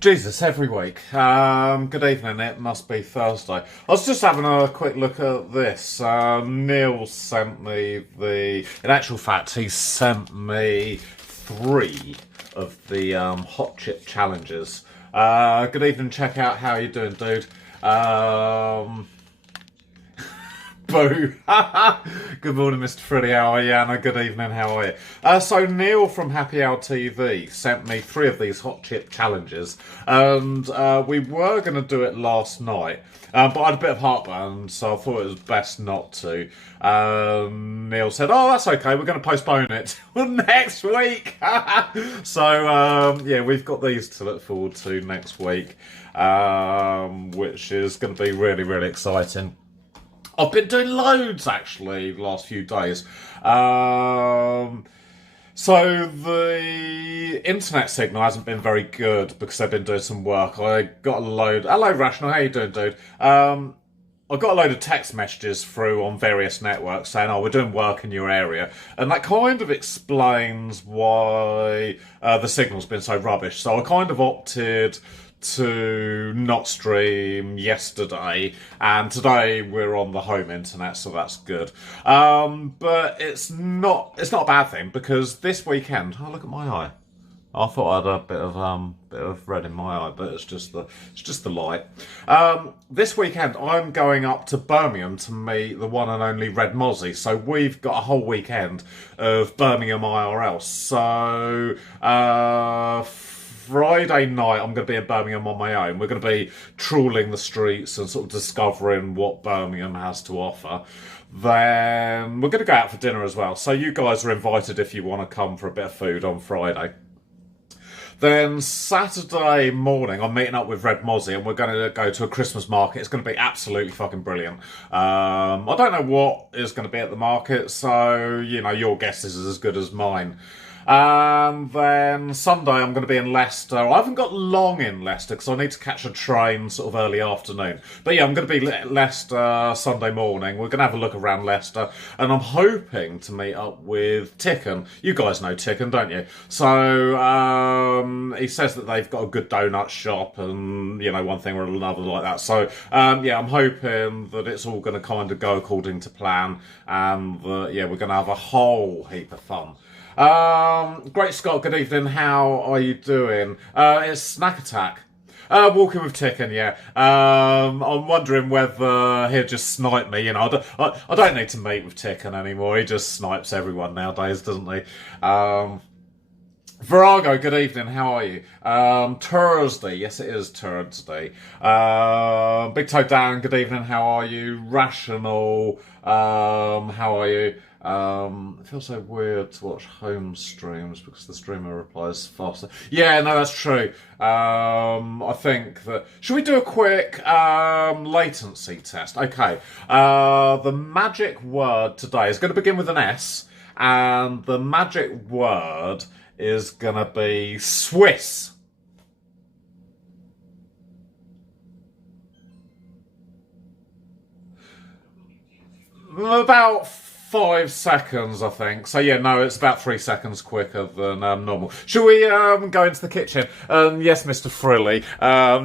Jesus, every week. Good evening, it must be Thursday. I was just having a quick look at this. Neil sent me in actual fact, he sent me three of the hot chip challenges. Good evening, check out how you doing, dude. Boo. Good morning, Mr. Freddie. How are you? And good evening. How are you? So Neil from Happy Hour TV sent me three of these hot chip challenges, and we were going to do it last night, but I had a bit of heartburn, so I thought it was best not to. Neil said, "Oh, that's okay. We're going to postpone it till next week." So yeah, we've got these to look forward to next week, which is going to be really, really exciting. I've been doing loads actually the last few days. So the internet signal hasn't been very good because I've been doing some work. I got a load. Hello, Rational. How you doing, dude? I got a load of text messages through on various networks saying, "Oh, we're doing work in your area," and that kind of explains why the signal's been so rubbish. So I kind of opted to not stream yesterday, and today we're on the home internet, so that's good. But it's not a bad thing because this weekend, oh, look at my eye. I thought I had a bit of red in my eye, but it's just the light. This weekend I'm going up to Birmingham to meet the one and only Red Mozzie. So we've got a whole weekend of Birmingham IRL. So Friday night, I'm going to be in Birmingham on my own. We're going to be trawling the streets and sort of discovering what Birmingham has to offer. Then we're going to go out for dinner as well. So you guys are invited if you want to come for a bit of food on Friday. Then Saturday morning, I'm meeting up with Red Mozzie and we're going to go to a Christmas market. It's going to be absolutely fucking brilliant. I don't know what is going to be at the market, so, you know, your guess is as good as mine. And then Sunday I'm going to be in Leicester. I haven't got long in Leicester because I need to catch a train sort of early afternoon. But yeah, I'm going to be Leicester Sunday morning. We're going to have a look around Leicester. And I'm hoping to meet up with Ticken. You guys know Ticken, don't you? So he says that they've got a good donut shop and, you know, one thing or another like that. So yeah, I'm hoping that it's all going to kind of go according to plan. And yeah, we're going to have a whole heap of fun. Great Scott, good evening. How are you doing? It's Snack Attack. Walking with Ticken, yeah. I'm wondering whether he'll just snipe me. You know, I don't need to meet with Ticken anymore. He just snipes everyone nowadays, doesn't he? Virago, good evening. How are you? Thursday, yes, it is Thursday. Big Toe Dan, good evening. How are you? Rational, how are you? It feels so weird to watch home streams because the streamer replies faster. Yeah, no, that's true. I think that... Should we do a quick latency test? Okay. The magic word today is going to begin with an S, and the magic word is going to be Swiss. About 5 seconds, I think. So yeah, no, it's about 3 seconds quicker than normal. Shall we go into the kitchen? Yes, Mr. Frilly.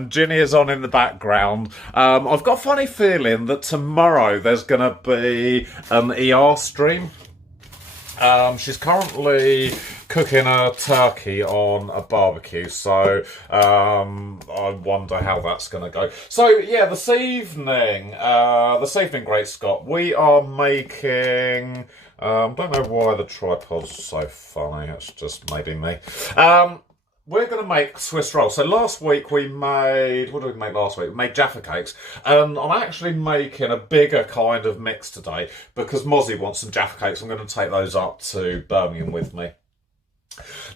Ginny is on in the background. I've got a funny feeling that tomorrow there's going to be an ER stream. She's currently cooking a turkey on a barbecue, so I wonder how that's going to go. So yeah, this evening, Great Scott, we are making. Don't know why the tripod's so funny. It's just maybe me. We're going to make Swiss rolls. So last week we made... What did we make last week? We made Jaffa cakes. I'm actually making a bigger kind of mix today because Mozzie wants some Jaffa cakes. I'm going to take those up to Birmingham with me.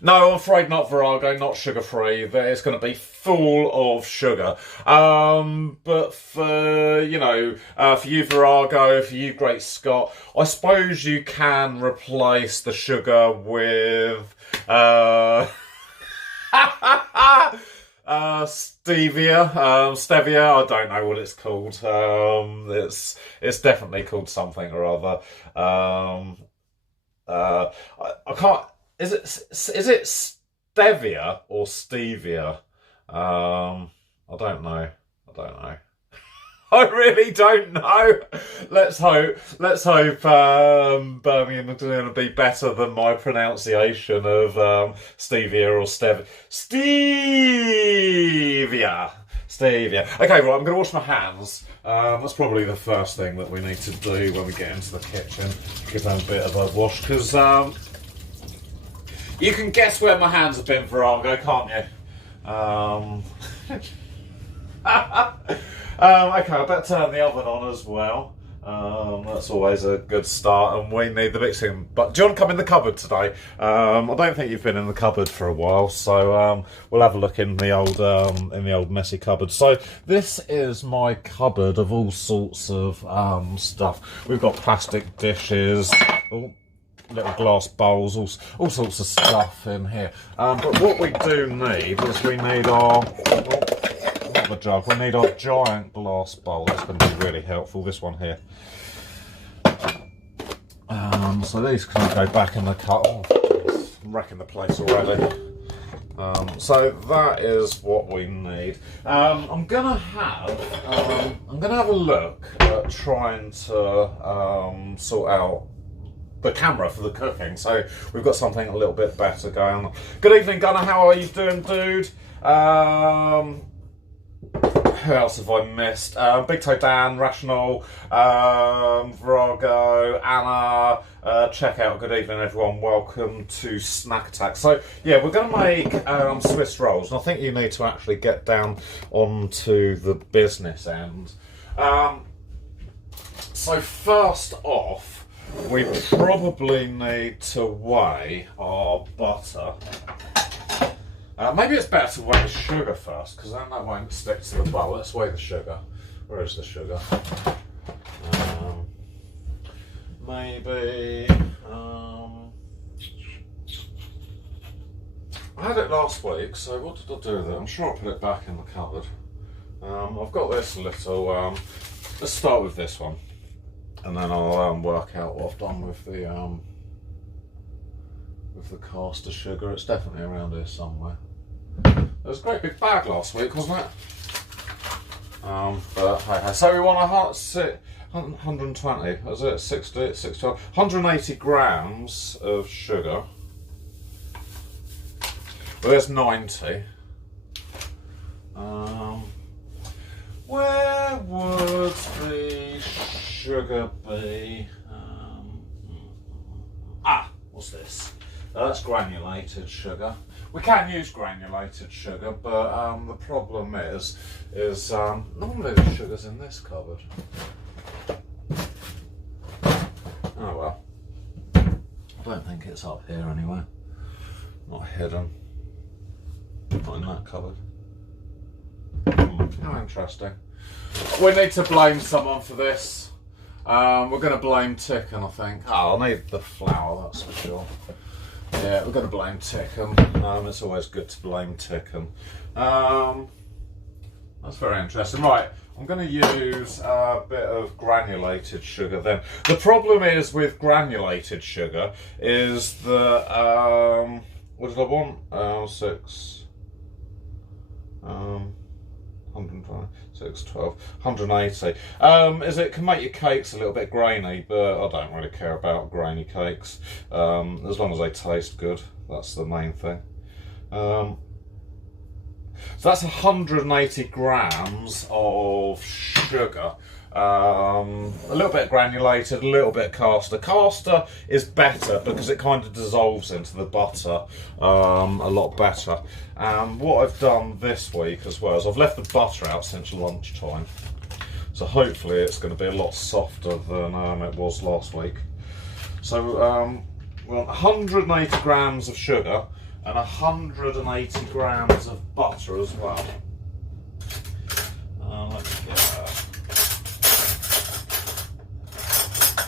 No, I'm afraid not, Virago, not sugar-free. It's going to be full of sugar. But for, you know, for you, Virago, for you, Great Scott, I suppose you can replace the sugar with... stevia. I don't know what it's called. It's definitely called something or other. I can't. Is it stevia or stevia? I don't know. I don't know. I really don't know. Let's hope. Let's hope Birmingham is going to be better than my pronunciation of stevia or stevia. Stevia. Okay, right. I'm going to wash my hands. That's probably the first thing that we need to do when we get into the kitchen. Give them a bit of a wash because you can guess where my hands have been, Virago, can't you? Okay, I better turn the oven on as well. That's always a good start, and we need the mixing. But do you want to come in the cupboard today? I don't think you've been in the cupboard for a while, so we'll have a look in the old messy cupboard. So this is my cupboard of all sorts of stuff. We've got plastic dishes. Oh, little glass bowls, all sorts of stuff in here. But what we do need is we need our not the jug. We need our giant glass bowl. That's going to be really helpful. This one here. So these can go back in the cup. Oh, I'm wrecking the place already. So that is what we need. I'm gonna have a look at trying to sort out the camera for the cooking, so we've got something a little bit better going on. Good evening, Gunnar. How are you doing, dude? Who else have I missed? Big Toe Dan, Rational, Virago, Anna, check out. Good evening, everyone. Welcome to Snack Attack. So, yeah, we're going to make Swiss rolls, and I think you need to actually get down onto the business end. So, first off, we probably need to weigh our butter. Maybe it's better to weigh the sugar first, because then that won't stick to the bowl. Let's weigh the sugar. Where is the sugar? Maybe... I had it last week, so what did I do with it? I'm sure I put it back in the cupboard. I've got this little... let's start with this one. And then I'll work out what I've done with the caster sugar. It's definitely around here somewhere. There was a great big bag last week, wasn't it? But hey, so we want 120. Was it 60? 180 grams of sugar. Well, there's 90. Where would the sugar be? What's this? That's granulated sugar. We can use granulated sugar, but the problem is normally the sugar's in this cupboard. Oh well. I don't think it's up here anywhere. Not hidden. Not in that cupboard. How interesting. We need to blame someone for this. We're going to blame Ticken, I think. Oh, I'll need the flour, that's for sure. Yeah, we're going to blame Ticken. It's always good to blame Ticken. That's very interesting. Right, I'm going to use a bit of granulated sugar then. The problem is with granulated sugar is that, what did I want? 180. Is it can make your cakes a little bit grainy, but I don't really care about grainy cakes. As long as they taste good, that's the main thing. So that's 180 grams of sugar. A little bit granulated, a little bit caster. Caster is better because it kind of dissolves into the butter a lot better. What I've done this week as well is I've left the butter out since lunchtime. So hopefully it's going to be a lot softer than it was last week. So we want 180 grams of sugar and 180 grams of butter as well. Let's get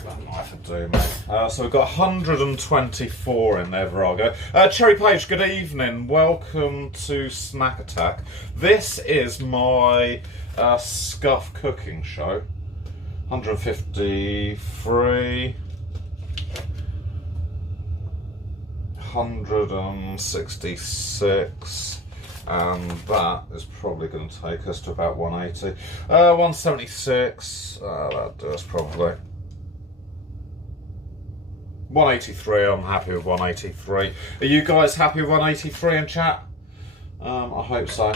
that knife will do, mate. So we've got 124 in there, Virago. Cherry Page, good evening. Welcome to Snack Attack. This is my Scuff cooking show. 153. 166. and that is probably going to take us to about 180. 176, that'll do us probably. 183, I'm happy with 183. Are you guys happy with 183 in chat? I hope so.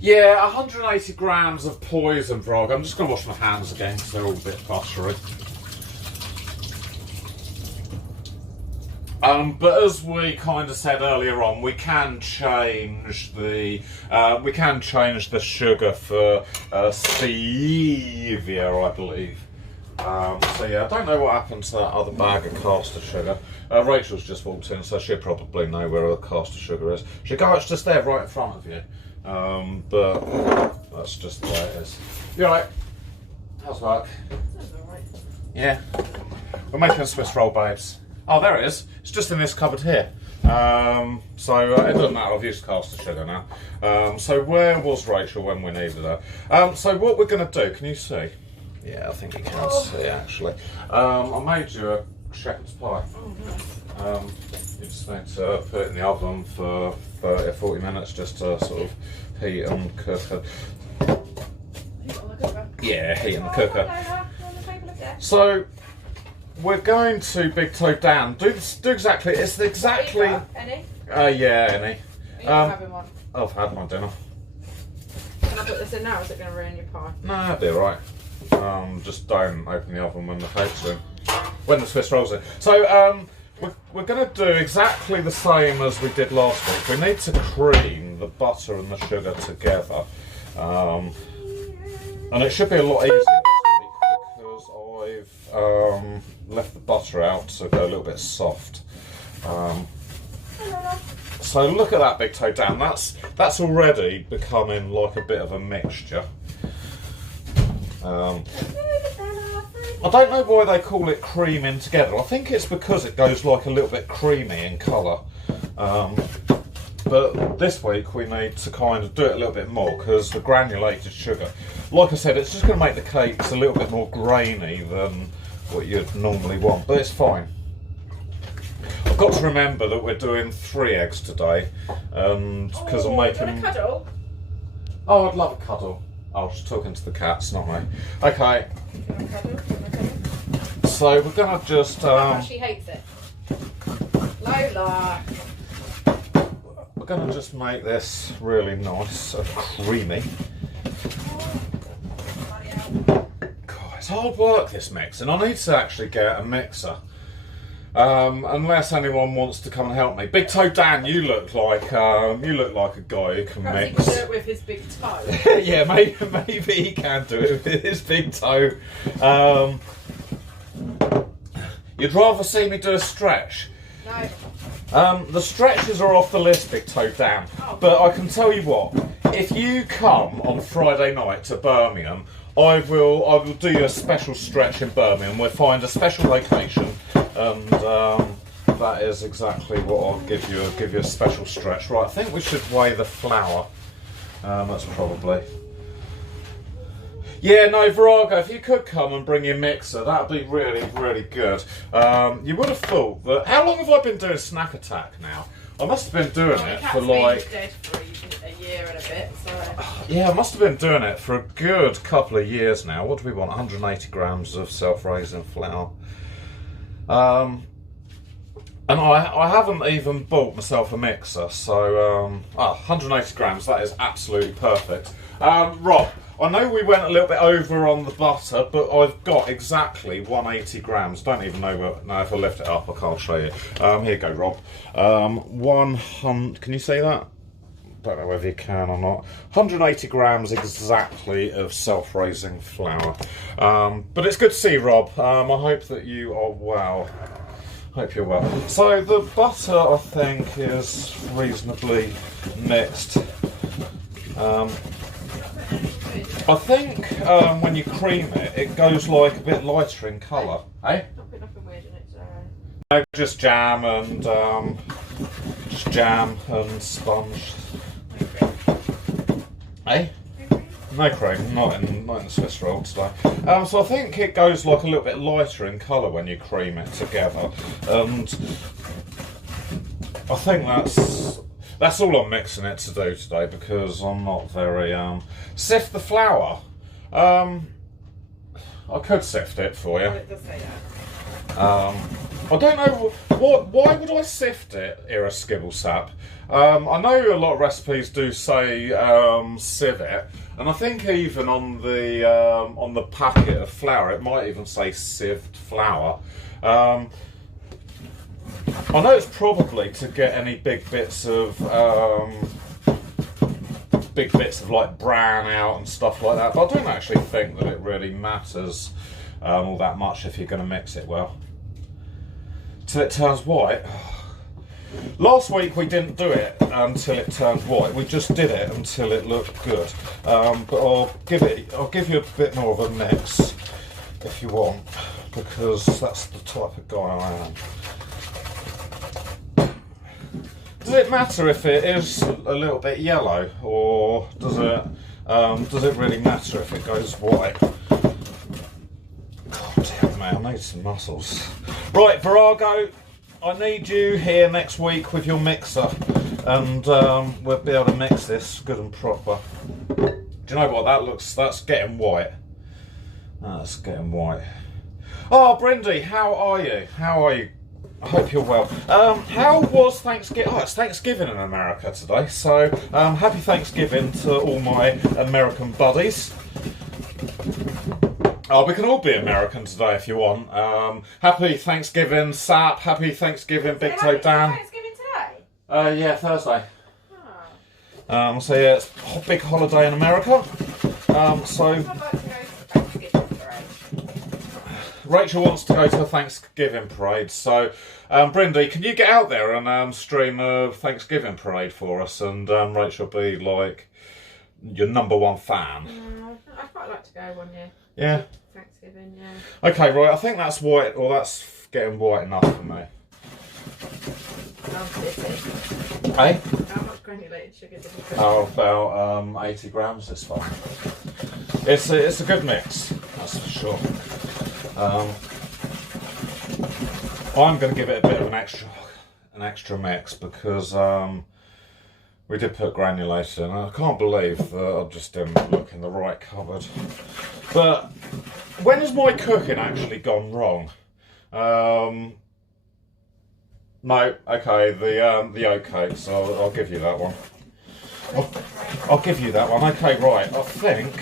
Yeah, 180 grams of poison frog. I'm just going to wash my hands again because they're all a bit buttery. But as we kind of said earlier on, we can change the sugar for stevia, I believe. So yeah, I don't know what happened to that other bag of caster sugar. Rachel's just walked in, so she'll probably know where the caster sugar is. She'll go, it's just there right in front of you. But that's just the way it is. You alright? How's work? Sounds alright. Yeah. We're making a Swiss roll, babes. Oh, there it is. It's just in this cupboard here. So it doesn't matter, I've used caster sugar now. So where was Rachel when we needed her? So what we're going to do, can you see? Yeah, I think you can see actually. I made you a shepherd's pie. Oh, You just need to put it in the oven for 30 or 40 minutes just to sort of heat and cook it. Heat on the cooker. Yeah, heat in the cooker. Hello. So we're going to Big Toe Dan. Do exactly. It's exactly. Any? Yeah, any. Are you not having one? I've had my dinner. Can I put this in now? Or is it going to ruin your pie? No, that'll be alright. Just don't open the oven when the cake's in. When the Swiss rolls in. So we're going to do exactly the same as we did last week. We need to cream the butter and the sugar together. And it should be a lot easier this week because I've left the butter out to go a little bit soft. So look at that, Big Toe Dan. That's already becoming like a bit of a mixture. I don't know why they call it creaming together. I think it's because it goes like a little bit creamy in colour. But this week we need to kind of do it a little bit more because the granulated sugar, like I said, it's just going to make the cakes a little bit more grainy than what you'd normally want, but it's fine. I've got to remember that we're doing 3 eggs today, and because I'm making. Do you want a cuddle? Oh, I'd love a cuddle. I was talking to the cats, not me. Okay. Do you want a cuddle? Do you want a cuddle? So we're gonna just. She hates it. Lola. We're gonna just make this really nice and creamy. God, it's hard work this mixing. I need to actually get a mixer. Unless anyone wants to come and help me. Big Toe Dan, you look like a guy who can Perhaps mix. he can do it with his big toe. Yeah, maybe he can do it with his big toe. You'd rather see me do a stretch? No. The stretches are off the list, Big Toe Dan. Oh. But I can tell you what, if you come on Friday night to Birmingham, I will do you a special stretch in Birmingham. We'll find a special location, and that is exactly what I'll give you. I'll give you a special stretch. Right, I think we should weigh the flour. That's probably. Yeah, no, Virago, if you could come and bring your mixer, that'd be really, really good. You would have thought that. How long have I been doing Snack Attack now? I must have been doing it for like. Dead for a year and a bit, so. Yeah, I must have been doing it for a good couple of years now. What do we want? 180 grams of self-raising flour. And I haven't even bought myself a mixer, so 180 grams, that is absolutely perfect. Rob, I know we went a little bit over on the butter, but I've got exactly 180 grams. Don't even know if I lift it up, I can't show you. Here you go, Rob. 100, can you see that? Don't know whether you can or not. 180 grams exactly of self-raising flour. But it's good to see you, Rob. I hope that you are well. Hope you're well. So the butter, I think, is reasonably mixed. I think when you cream it, it goes like a bit lighter in colour. Eh? Nothing weird in it, so. No, just jam and sponge. Eh? No cream, not in the Swiss roll today. So I think it goes like a little bit lighter in colour when you cream it together, and I think that's That's all I'm mixing it to do today because I'm not very sift the flour. I could sift it for you. Oh, it does say that. I don't know why would I sift it, Ira Skibblesap. I know a lot of recipes do say sieve it, and I think even on the packet of flour it might even say sieved flour. I know it's probably to get any big bits of like bran out and stuff like that, but I don't actually think that it really matters all that much if you're going to mix it well. Till it turns white. Last week we didn't do it until it turned white. We just did it until it looked good. But I'll give you a bit more of a mix if you want, because that's the type of guy I am. Does it matter if it is a little bit yellow, or does it really matter if it goes white? God damn me, I need some muscles. Right, Virago, I need you here next week with your mixer, and we'll be able to mix this good and proper. Do you know what that looks? That's getting white. That's getting white. Oh, Brindy, how are you? How are you? I hope you're well. How was Thanksgiving? Oh, it's Thanksgiving in America today, so happy Thanksgiving to all my American buddies. Oh, we can all be American today if you want. Happy Thanksgiving, Sap. Happy Thanksgiving, Big Toe Dan. Thanksgiving today? Yeah, Thursday. Oh. So yeah, it's a big holiday in America. So I'd like to go to Thanksgiving parade. Rachel wants to go to a Thanksgiving parade. So, Brindy, can you get out there and stream a Thanksgiving parade for us? And Rachel will be like your #1 fan. I'd quite like to go one year. Yeah. Thanksgiving, yeah. Okay, right. I think that's white, or that's getting white enough for me. Hey? How much granulated sugar did you put? Oh, about 80 grams. It's fine. It's a good mix. That's for sure. I'm going to give it a bit of an extra mix because we did put granulated in. I can't believe that I just didn't look in the right cupboard. But when has my cooking actually gone wrong? No, okay, the oat cakes. I'll give you that one. I'll give you that one. Okay, right. I think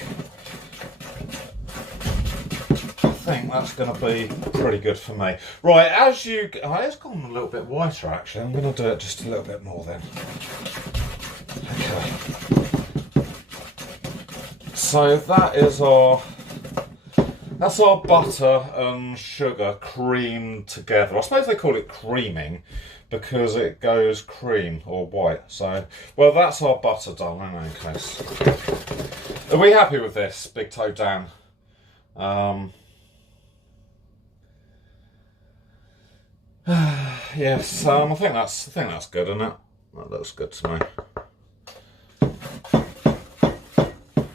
that's going to be pretty good for me. Right, it's gone a little bit whiter actually. I'm going to do it just a little bit more then. Okay. So that's our butter and sugar creamed together. I suppose they call it creaming because it goes cream or white. So, well, that's our butter done in any case. Are we happy with this, Big Toe Dan? Yes, I think that's good, isn't it? That looks good to me.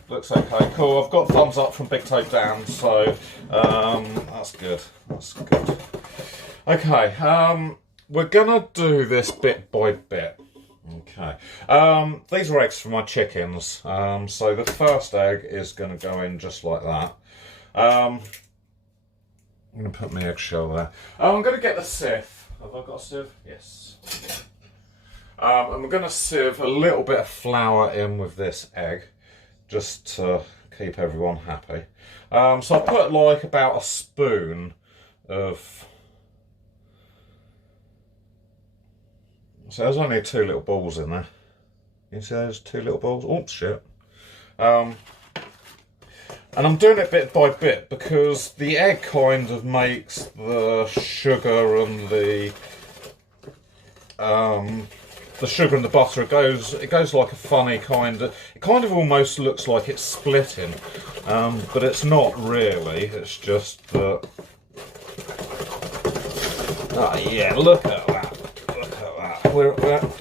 Looks okay, cool. I've got thumbs up from Big Toe Dan, so that's good. That's good. Okay, we're gonna do this bit by bit. Okay, these are eggs for my chickens. So the first egg is gonna go in just like that. I'm gonna put my eggshell there. I'm gonna get the sieve. Have I got a sieve? Yes. And we're gonna sieve a little bit of flour in with this egg, just to keep everyone happy. So I put like about a spoon of. So there's only 2 little balls in there. You can see those 2 little balls. Oops, shit. And I'm doing it bit by bit because the egg kind of makes the sugar and the sugar and the butter. It goes like a funny kind of. It kind of almost looks like it's splitting, but it's not really. It's just that. Oh yeah, look at that! Look at that!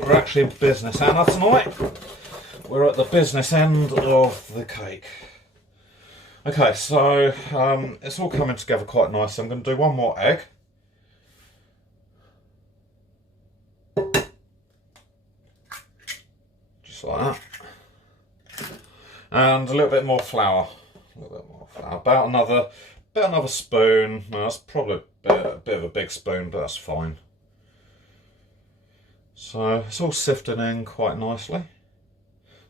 We're actually business Anna tonight. We're at the business end of the cake. Okay, so it's all coming together quite nice. I'm going to do one more egg. just like that. And a little bit more flour. A little bit more flour. About another spoon. Well, that's probably a bit of a big spoon, but that's fine. So it's all sifted in quite nicely.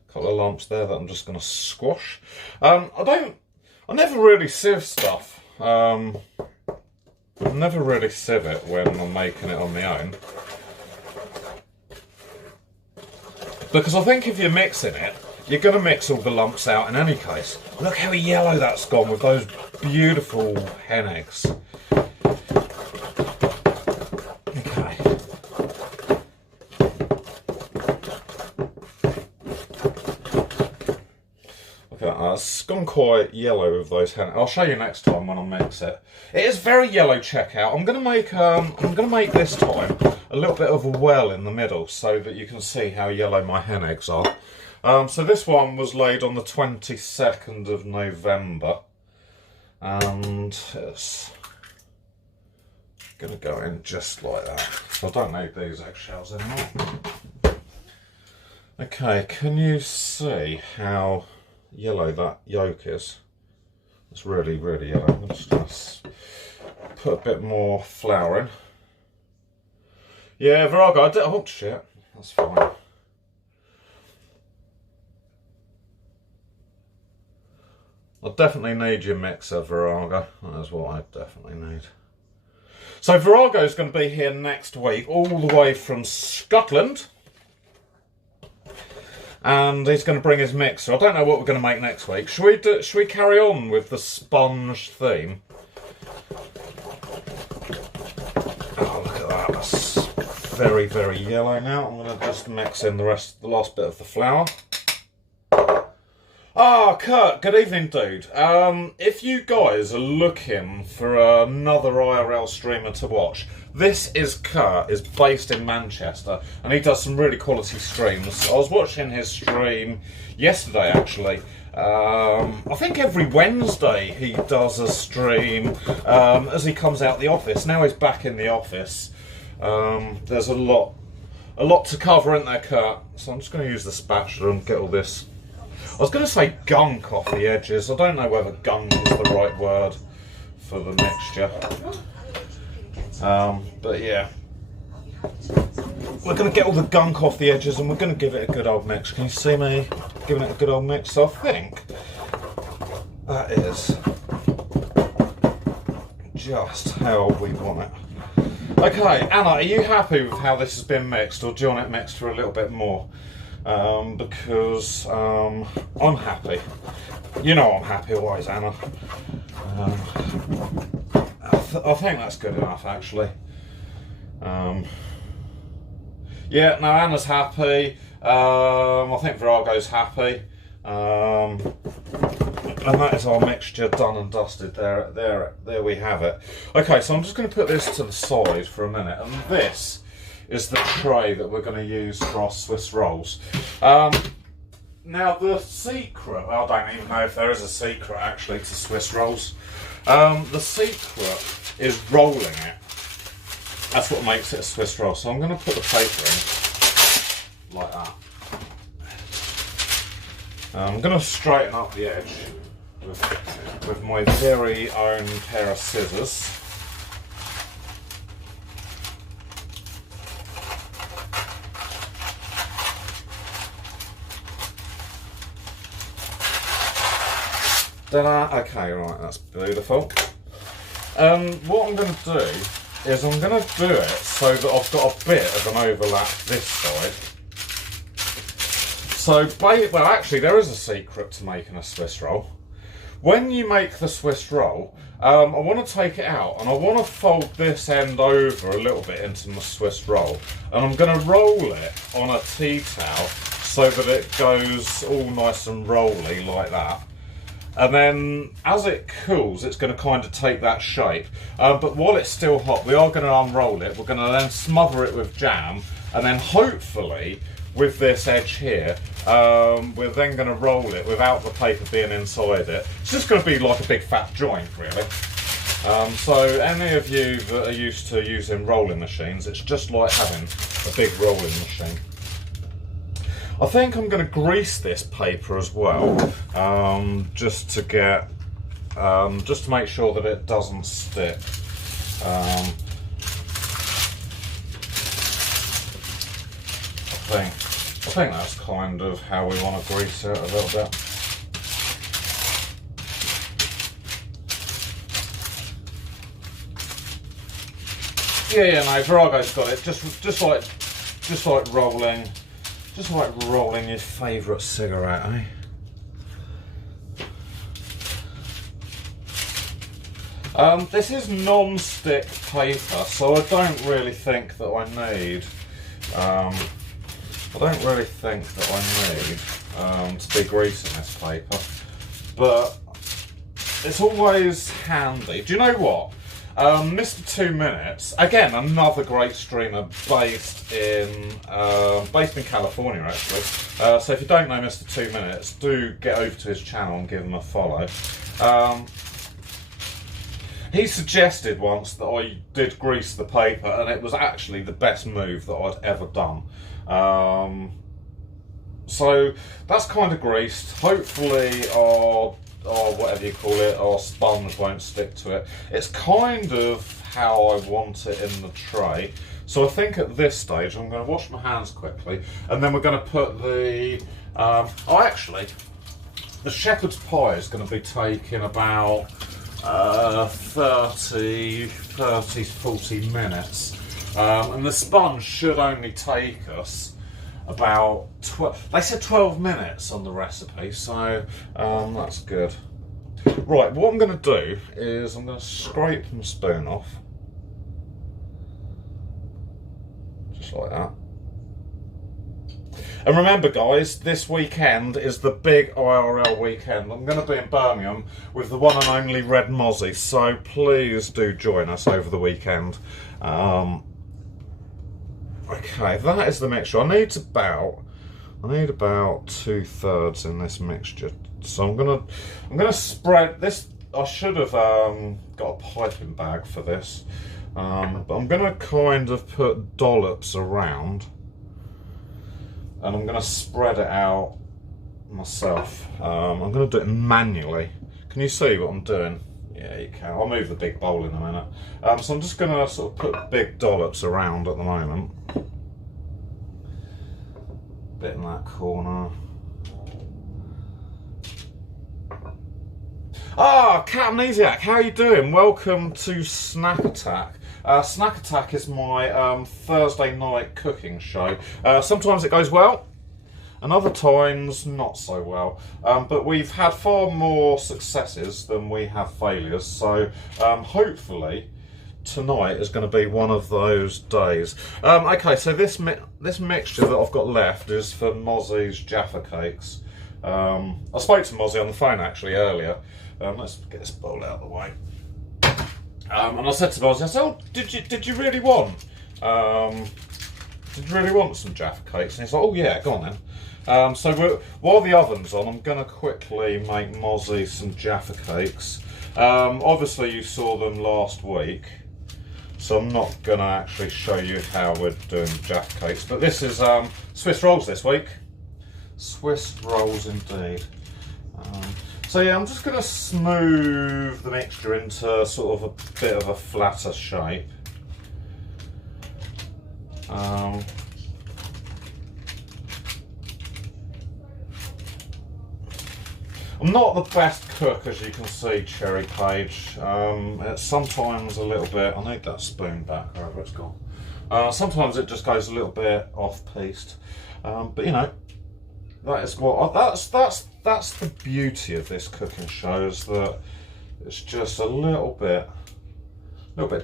A couple of lumps there that I'm just going to squash. I never really sieve stuff. I never really sieve it when I'm making it on my own. Because I think if you're mixing it, you're going to mix all the lumps out in any case. Look how yellow that's gone with those beautiful hen eggs. Okay. It's gone quite yellow with those hen. I'll show you next time when I mix it. It is very yellow. Check out. I'm gonna make this time a little bit of a well in the middle so that you can see how yellow my hen eggs are. So this one was laid on the 22nd of November, and it's gonna go in just like that. So I don't need these eggshells anymore. Okay, can you see how yellow that yolk is? It's really, really yellow. I'm just going to put a bit more flour in. Yeah, Virago, oh shit, that's fine. I definitely need your mixer, Virago. That is what I definitely need. So Virago's going to be here next week, all the way from Scotland. And he's going to bring his mixer. I don't know what we're going to make next week. Should we carry on with the sponge theme? Oh, look at that. That's very, very yellow now. I'm going to just mix in the last bit of the flour. Ah, Kurt, good evening, dude. If you guys are looking for another IRL streamer to watch, this is Kurt, is based in Manchester, and he does some really quality streams. I was watching his stream yesterday, actually. I think every Wednesday he does a stream as he comes out the office. Now he's back in the office. There's a lot to cover, isn't there, Kurt? So I'm just going to use the spatula and get all this. I was going to say gunk off the edges. I don't know whether gunk is the right word for the mixture. But yeah. We're going to get all the gunk off the edges and we're going to give it a good old mix. Can you see me giving it a good old mix? So I think that is just how we want it. Okay, Anna, are you happy with how this has been mixed, or do you want it mixed for a little bit more? Because I'm happy. You know I'm happy always, Anna. I think that's good enough, actually. Yeah, no, Anna's happy. I think Virago's happy. And that is our mixture done and dusted. There we have it. Okay, so I'm just going to put this to the side for a minute, and this is the tray that we're going to use for our Swiss rolls. Now the secret, I don't even know if there is a secret actually to Swiss rolls. The secret is rolling it. That's what makes it a Swiss roll. So I'm going to put the paper in like that. I'm going to straighten up the edge with my very own pair of scissors. Okay, right, that's beautiful. What I'm going to do is I'm going to do it so that I've got a bit of an overlap this side. So, well, actually, there is a secret to making a Swiss roll. When you make the Swiss roll, I want to take it out and I want to fold this end over a little bit into my Swiss roll, and I'm going to roll it on a tea towel so that it goes all nice and rolly like that. And then as it cools, it's going to kind of take that shape. But while it's still hot, we are going to unroll it. We're going to then smother it with jam, and then hopefully with this edge here, we're then going to roll it without the paper being inside it. It's just going to be like a big fat joint, really. So any of you that are used to using rolling machines, it's just like having a big rolling machine. I think I'm going to grease this paper as well, just to get, just to make sure that it doesn't stick. I think that's kind of how we want to grease it a little bit. Yeah, no, Virago's got it. Just like rolling your favourite cigarette, eh? This is non-stick paper, so I don't really think that I need. To be greasing this paper, but it's always handy. Do you know what? Mr. 2 Minutes, again, another great streamer based in California, actually. So if you don't know Mr. 2 Minutes, do get over to his channel and give him a follow. He suggested once that I did grease the paper, and it was actually the best move that I'd ever done. So that's kind of greased. Hopefully our whatever you call it, our sponge won't stick to it. It's kind of how I want it in the tray. So I think at this stage I'm going to wash my hands quickly, and then we're going to put the the shepherd's pie is going to be taking about 40 minutes, and the sponge should only take us about 12. They said 12 minutes on the recipe, so that's good. Right, what I'm going to do is I'm going to scrape my spoon off, just like that. And remember, guys, this weekend is the big IRL weekend. I'm going to be in Birmingham with the one and only Red Mozzie, so please do join us over the weekend. Okay, that is the mixture. I need about 2/3 in this mixture. So I'm gonna spread this. I should have got a piping bag for this, but I'm gonna kind of put dollops around, and I'm gonna spread it out myself. I'm gonna do it manually. Can you see what I'm doing? Yeah, you can. I'll move the big bowl in a minute. So I'm just going to sort of put big dollops around at the moment. Bit in that corner. Ah, Cat Amnesiac, how are you doing? Welcome to Snack Attack. Snack Attack is my Thursday night cooking show. Sometimes it goes well, and other times not so well. But we've had far more successes than we have failures, so hopefully tonight is going to be one of those days. Okay, so this mixture that I've got left is for Mozzie's Jaffa cakes. I spoke to Mozzie on the phone actually earlier. Let's get this bowl out of the way. And I said to Mozzie, I said, "Oh, did you really want some Jaffa cakes?" And he's like, "Oh yeah, go on then." So while the oven's on, I'm going to quickly make Mozzie some Jaffa cakes. Obviously you saw them last week, so I'm not going to actually show you how we're doing Jaffa cakes. But this is Swiss rolls this week. Swiss rolls indeed. So yeah, I'm just going to smooth the mixture into sort of a bit of a flatter shape. I'm not the best cook, as you can see, Cherry Page. It's sometimes a little bit. I need that spoon back, wherever it's gone. Sometimes it just goes a little bit off-piste, but you know, that is what that's the beauty of this cooking show, is that it's just a little bit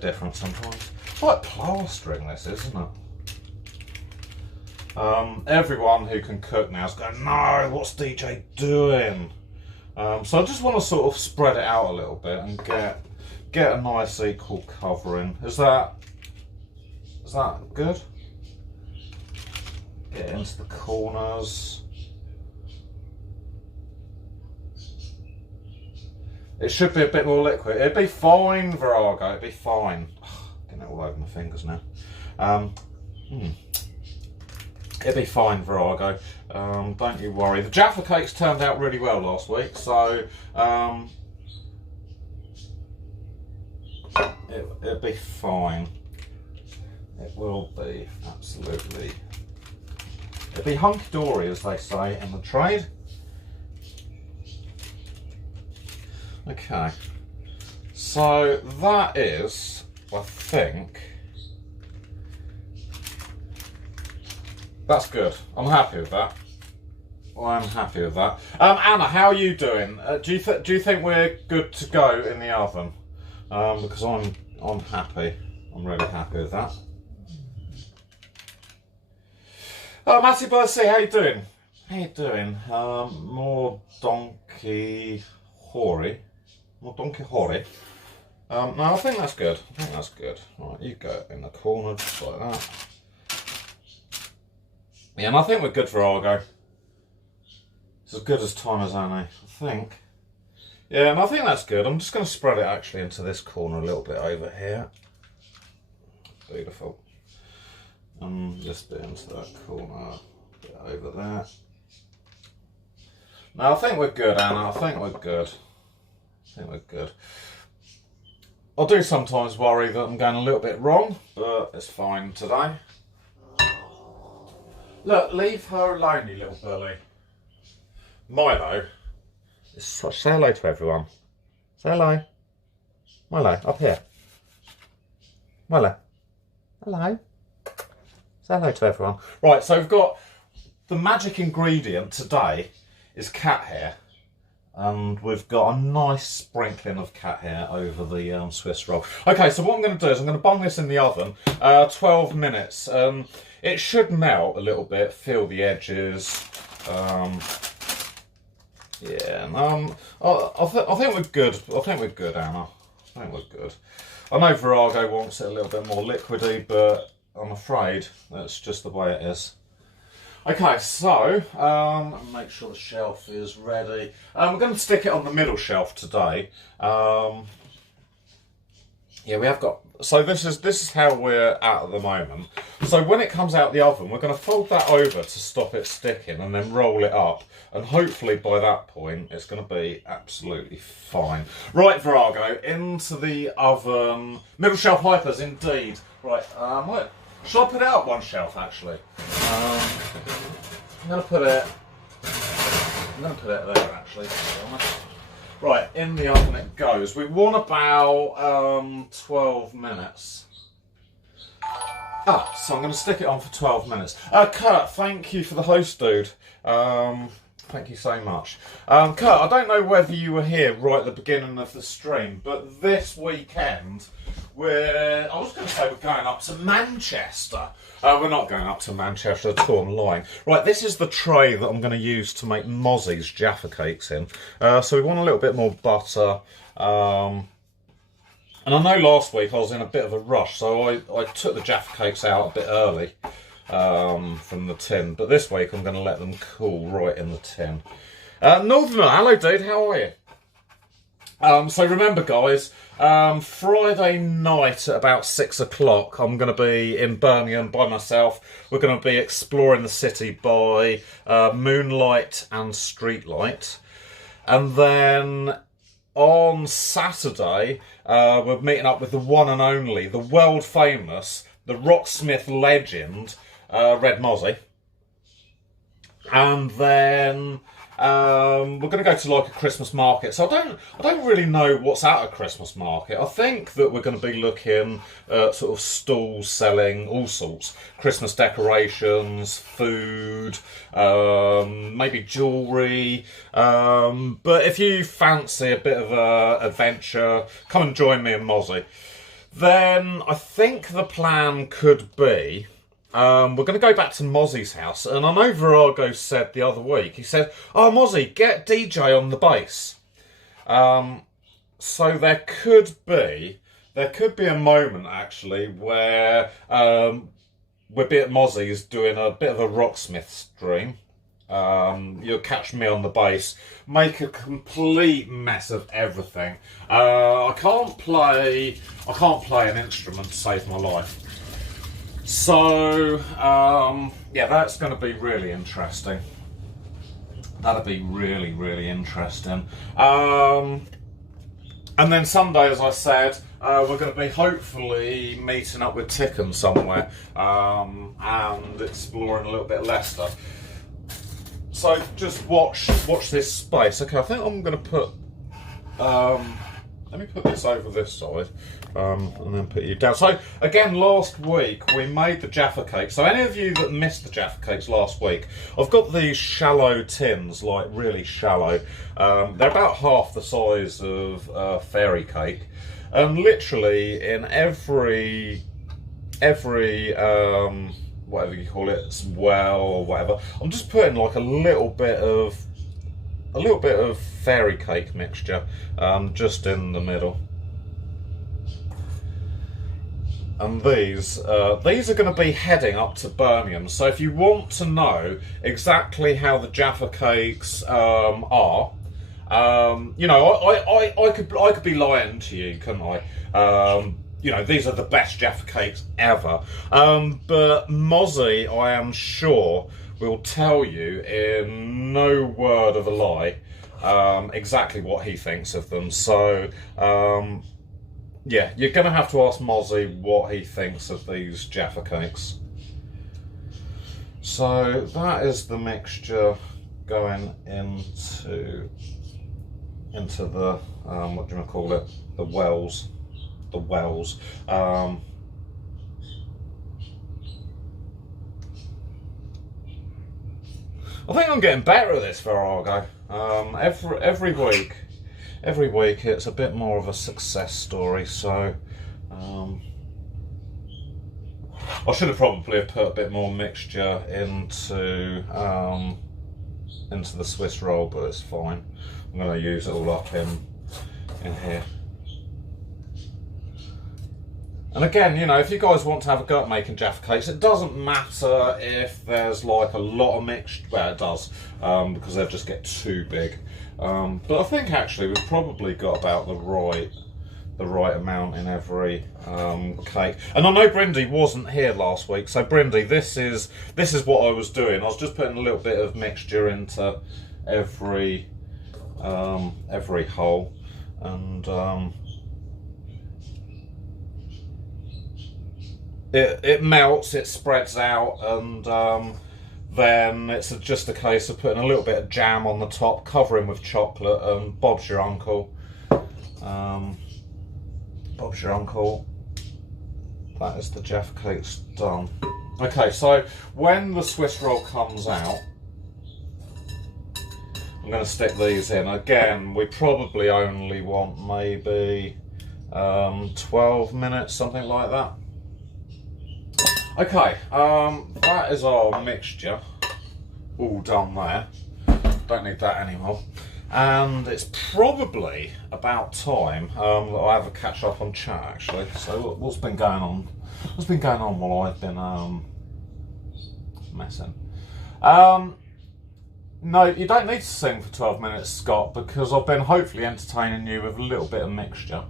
different sometimes. It's like plastering, this, isn't it? Everyone who can cook now is going, "No, what's DJ doing?" So I just want to sort of spread it out a little bit and get a nice equal covering. Is that good? Get into the corners. It should be a bit more liquid. It'd be fine, Virago. It'd be fine. Getting it all over my fingers now. It'll be fine, Virago. Don't you worry. The Jaffa cakes turned out really well last week, so it'll be fine. It will be, absolutely. It'll be hunky-dory, as they say in the trade. Okay. So that is, I think, that's good. I'm happy with that. I'm happy with that. Anna, how are you doing? Do you think we're good to go in the oven? Because I'm happy. I'm really happy with that. Oh, Matty Bursey, how you doing? How you doing? More donkey hoary. More donkey hoary. No, I think that's good. I think that's good. Right, you go in the corner just like that. Yeah, and I think we're good for Argo. It's as good as time as any, I think. Yeah, and I think that's good. I'm just going to spread it actually into this corner a little bit over here. Beautiful. And this bit into that corner, a bit over there. No, I think we're good, Anna. I think we're good. I think we're good. I do sometimes worry that I'm going a little bit wrong, but it's fine today. Look, leave her alone, you little bully. Milo, say hello to everyone. Say hello. Milo, up here. Milo. Hello. Say hello to everyone. Right, so we've got the magic ingredient today is cat hair. And we've got a nice sprinkling of cat hair over the Swiss roll. Okay, so what I'm going to do is I'm going to bung this in the oven, 12 minutes. It should melt a little bit, feel the edges. Yeah, I think we're good. I think we're good, Anna. I think we're good. I know Virago wants it a little bit more liquidy, but I'm afraid that's just the way it is. Okay, so make sure the shelf is ready. We're going to stick it on the middle shelf today. Yeah, we have got. So this is how we're at the moment. So when it comes out the oven, we're going to fold that over to stop it sticking, and then roll it up. And hopefully by that point, it's going to be absolutely fine. Right, Virago, into the oven. Middle shelf hypers, indeed. Right, shall I put it up one shelf actually? I'm going to put it there actually. Right, in the oven it goes. We want about 12 minutes. So I'm going to stick it on for 12 minutes. Kurt, thank you for the host, dude. Thank you so much. Kurt, I don't know whether you were here right at the beginning of the stream, but this weekend I was going to say we're going up to Manchester. We're not going up to Manchester at all, I'm lying. Right, this is the tray that I'm going to use to make Mozzie's Jaffa cakes in. So we want a little bit more butter. And I know last week I was in a bit of a rush, so I took the Jaffa cakes out a bit early from the tin. But this week I'm going to let them cool right in the tin. Northerner, hello dude, how are you? So remember guys, Friday night at about 6 o'clock I'm going to be in Birmingham by myself. We're going to be exploring the city by moonlight and streetlight. And then on Saturday we're meeting up with the one and only, the world famous, the Rocksmith legend, Red Mozzie. And then we're going to go to like a Christmas market. So I don't really know what's at a Christmas market. I think that we're going to be looking at sort of stalls selling all sorts. Christmas decorations, food, maybe jewellery. But if you fancy a bit of an adventure, come and join me and Mozzie. Then I think the plan could be we're going to go back to Mozzie's house, and I know Virago said the other week, he said, "Oh, Mozzie, get DJ on the bass." So there could be a moment actually where we'll be at Mozzie's doing a bit of a Rocksmith stream. You'll catch me on the bass, make a complete mess of everything. I can't play an instrument to save my life. So, yeah, that's going to be really interesting. That'll be really, really interesting. And then Sunday, as I said, we're going to be hopefully meeting up with Ticken somewhere and exploring a little bit of Leicester. So just watch this space. Okay, I think I'm going to put. Let me put this over this side, and then put you down. So again, last week we made the Jaffa cake. So any of you that missed the Jaffa cakes last week, I've got these shallow tins, like really shallow. They're about half the size of fairy cake, and literally in every whatever you call it, well or whatever, I'm just putting like a little bit of fairy cake mixture just in the middle. And these are going to be heading up to Birmingham. So if you want to know exactly how the Jaffa cakes are, you know, I could be lying to you, couldn't I? You know, these are the best Jaffa cakes ever. But Mozzie, I am sure, will tell you in no word of a lie exactly what he thinks of them. So, yeah, you're going to have to ask Mozzie what he thinks of these Jaffa cakes. So that is the mixture going into the, what do you call it, the wells. The wells. I think I'm getting better at this, Virago. Every week it's a bit more of a success story. So I should have probably put a bit more mixture into the Swiss roll, but it's fine. I'm going to use it all up in here. And again, you know, if you guys want to have a go at making Jaffa cakes, it doesn't matter if there's like a lot of mixture. Well, it does, because they'll just get too big. But I think actually we've probably got about the right amount in every cake. And I know Brindy wasn't here last week, so Brindy, this is what I was doing. I was just putting a little bit of mixture into every hole, and it melts, it spreads out, and then it's just a case of putting a little bit of jam on the top, covering with chocolate, and Bob's your uncle. Bob's your uncle. That is the Jaffa cakes done. Okay, so when the Swiss roll comes out, I'm going to stick these in. Again, we probably only want maybe 12 minutes, something like that. Okay, that is our mixture all done there. Don't need that anymore. And it's probably about time that I have a catch up on chat, actually. So what's been going on? What's been going on while I've been messing? No, you don't need to sing for 12 minutes, Scott, because I've been hopefully entertaining you with a little bit of mixture.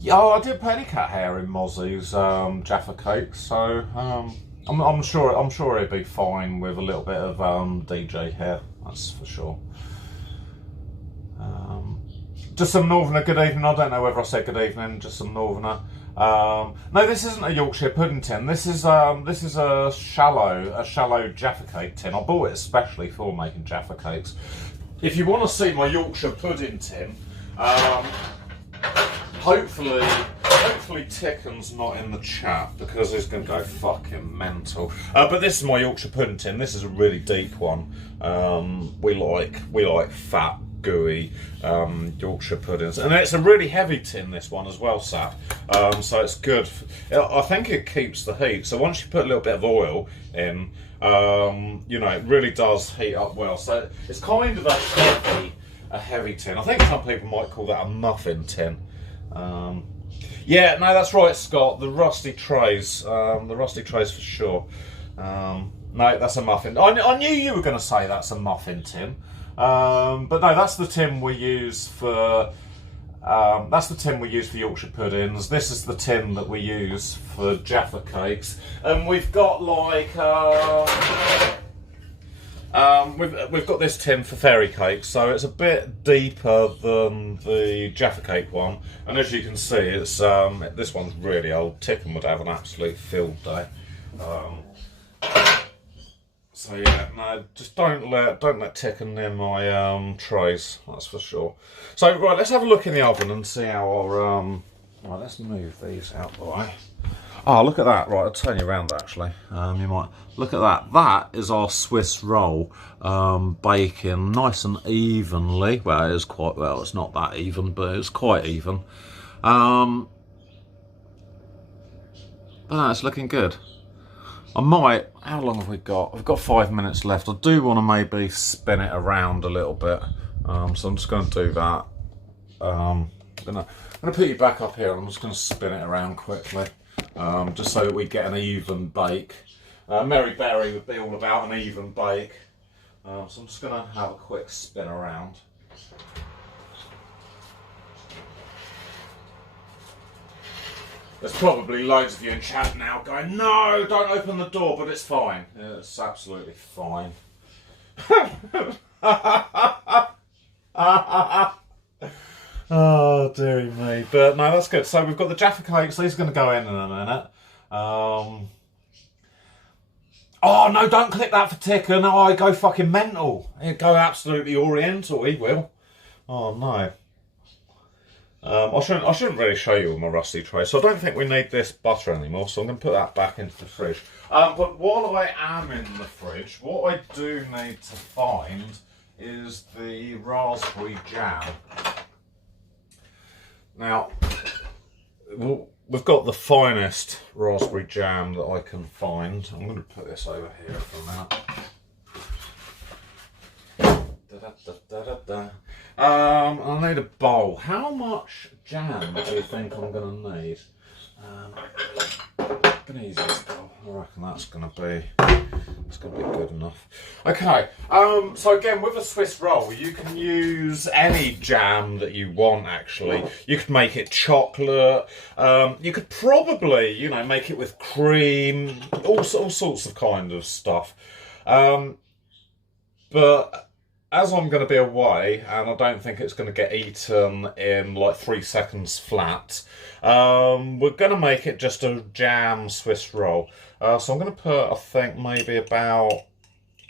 Yeah, I did put any cat hair in Mozzie's Jaffa cake, so I'm sure he'd be fine with a little bit of DJ hair. That's for sure. Just some Northerner. Good evening. I don't know whether I said good evening. Just some Northerner. No, this isn't a Yorkshire pudding tin. This is a shallow Jaffa cake tin. I bought it especially for making Jaffa cakes. If you want to see my Yorkshire pudding tin, hopefully Ticken's not in the chat because he's going to go fucking mental. But this is my Yorkshire pudding tin. This is a really deep one. We like fat, gooey Yorkshire puddings, and it's a really heavy tin, this one as well, Sap. So it's good. I think it keeps the heat. So once you put a little bit of oil in, you know, it really does heat up well. So it's kind of a heavy tin. I think some people might call that a muffin tin. Yeah, no, that's right, Scott. The rusty trays for sure. No, that's a muffin. I knew you were going to say that's a muffin tin. But no, that's the tin we use for That's the tin we use for Yorkshire puddings. This is the tin that we use for Jaffa cakes. And we've got like we've got this tin for fairy cakes, so it's a bit deeper than the Jaffa cake one. And as you can see, it's this one's really old. Ticken would have an absolute field day. So yeah, no, just don't let Ticken near my trays. That's for sure. So right, let's have a look in the oven and see how our right. Let's move these out the way. Oh, look at that. Right, I'll turn you around actually. You might look at that. That is our Swiss roll, baking nice and evenly. Well, it is quite well. It's not that even, but it's quite even. But no, it's looking good. I might. How long have we got? We've got 5 minutes left. I do want to maybe spin it around a little bit. So I'm just going to do that. I'm going to put you back up here. I'm just going to spin it around quickly. Just so that we get an even bake. Mary Berry would be all about an even bake. So I'm just going to have a quick spin around. There's probably loads of you in chat now going, no, don't open the door, but it's fine. Yeah, it's absolutely fine. Oh, dearie me. But no, that's good. So we've got the Jaffa cakes. These are going to go in a minute. Oh, no, don't click that for Ticken. Oh, I go fucking mental. He'll go absolutely oriental. He will. Oh, no. I shouldn't really show you all my rusty tray, so I don't think we need this butter anymore, so I'm going to put that back into the fridge. But while I am in the fridge, what I do need to find is the raspberry jam. Now, we've got the finest raspberry jam that I can find. I'm going to put this over here for a minute. I need a bowl. How much jam do you think I'm going to need? I'm going to use this bowl. I reckon that's going to be good enough. Okay. So again, with a Swiss roll, you can use any jam that you want. Actually, you could make it chocolate. You could probably, make it with cream. All sorts of kind of stuff. But as I'm going to be away, and I don't think it's going to get eaten in like 3 seconds flat, we're going to make it just a jam Swiss roll. So I'm going to put, I think, maybe about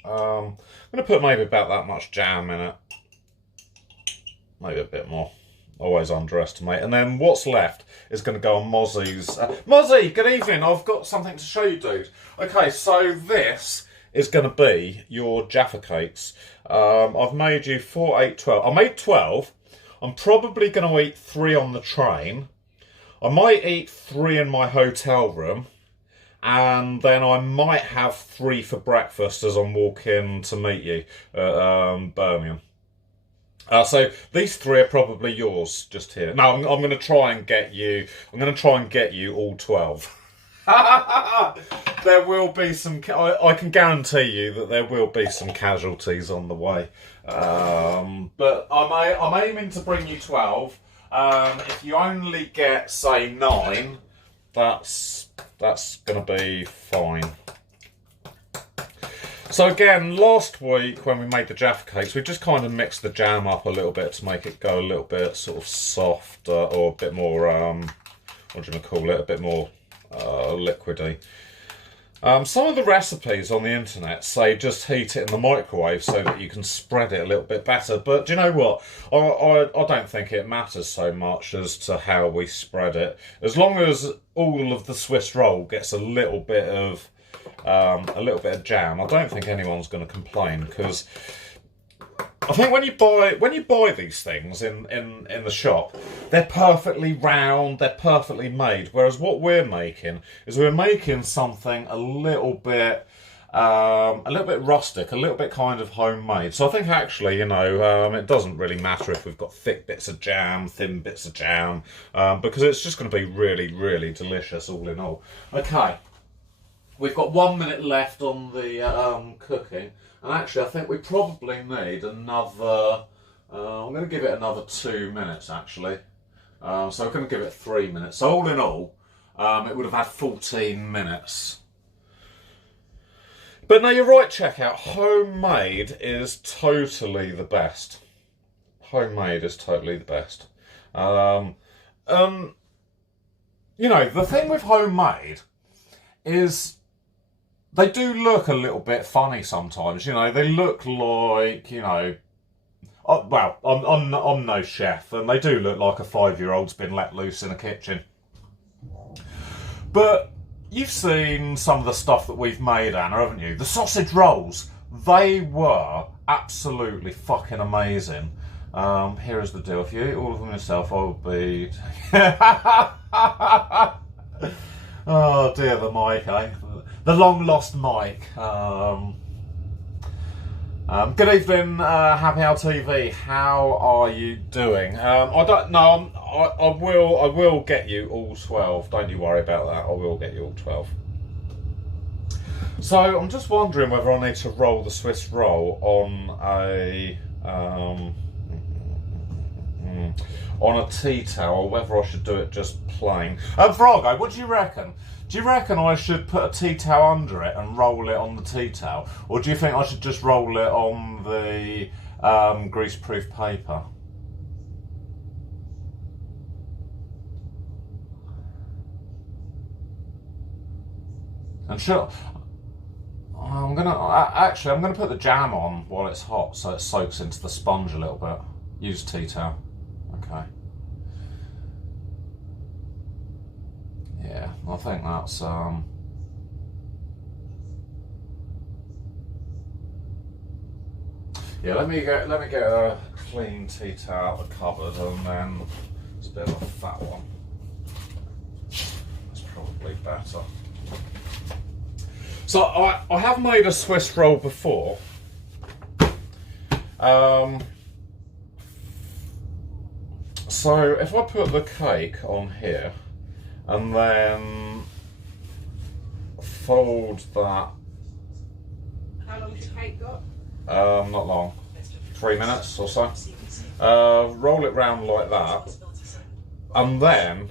that much jam in it. Maybe a bit more. Always underestimate. And then what's left is going to go on Mozzie's. Mozzie, good evening. I've got something to show you, dude. Okay, so this is going to be your Jaffa cakes. I've made you 4, 8, 12. I made 12. I'm probably going to eat 3 on the train. I might eat 3 in my hotel room. And then I might have 3 for breakfast as I'm walking to meet you at Birmingham. So these 3 are probably yours just here. No, I'm going to try and get you. I'm going to try and get you all 12. There will be some. I can guarantee you that there will be some casualties on the way. But I'm aiming to bring you 12. If you only get, say, 9, that's going to be fine. So again, last week when we made the Jaffa cakes, we just kind of mixed the jam up a little bit to make it go a little bit sort of soft or a bit more. What do you call it? A bit more liquidy. Some of the recipes on the internet say just heat it in the microwave so that you can spread it a little bit better. But do you know what? I don't think it matters so much as to how we spread it. As long as all of the Swiss roll gets a little bit of jam, I don't think anyone's going to complain, because I think when you buy these things in the shop, they're perfectly round, they're perfectly made. Whereas what we're making is we're making something a little bit rustic, a little bit kind of homemade. So I think actually, it doesn't really matter if we've got thick bits of jam, thin bits of jam, because it's just going to be really, really delicious all in all. Okay, we've got 1 minute left on the cooking. And actually, I think we probably need another. I'm going to give it another 2 minutes, actually. So we're going to give it 3 minutes. So all in all, it would have had 14 minutes. But no, you're right, check out. Homemade is totally the best. Homemade is totally the best. You know, the thing with homemade is they do look a little bit funny sometimes. You know, they look like, you know, well, I'm no chef, and they do look like a 5-year-old's been let loose in a kitchen. But you've seen some of the stuff that we've made, Anna, haven't you? The sausage rolls, they were absolutely fucking amazing. Here is the deal. If you eat all of them yourself, I will be... Oh dear, the mic, eh? The long lost mic. Good evening, Happy Hour TV. How are you doing? I don't know. I will get you all 12. Don't you worry about that. I will get you all 12. So I'm just wondering whether I need to roll the Swiss roll on a tea towel, or whether I should do it just plain. Vrago, what do you reckon? Do you reckon I should put a tea towel under it and roll it on the tea towel? Or do you think I should just roll it on the greaseproof paper? And sure, I'm gonna put the jam on while it's hot so it soaks into the sponge a little bit. Use tea towel. Okay. Yeah, I think that's yeah, let me get a clean tea towel out of the cupboard, and then it's a bit of a fat one. That's probably better. So I have made a Swiss roll before. So if I put the cake on here and then fold that. How long's your cake got? Not long. 3 minutes or so. Roll it round like that, and then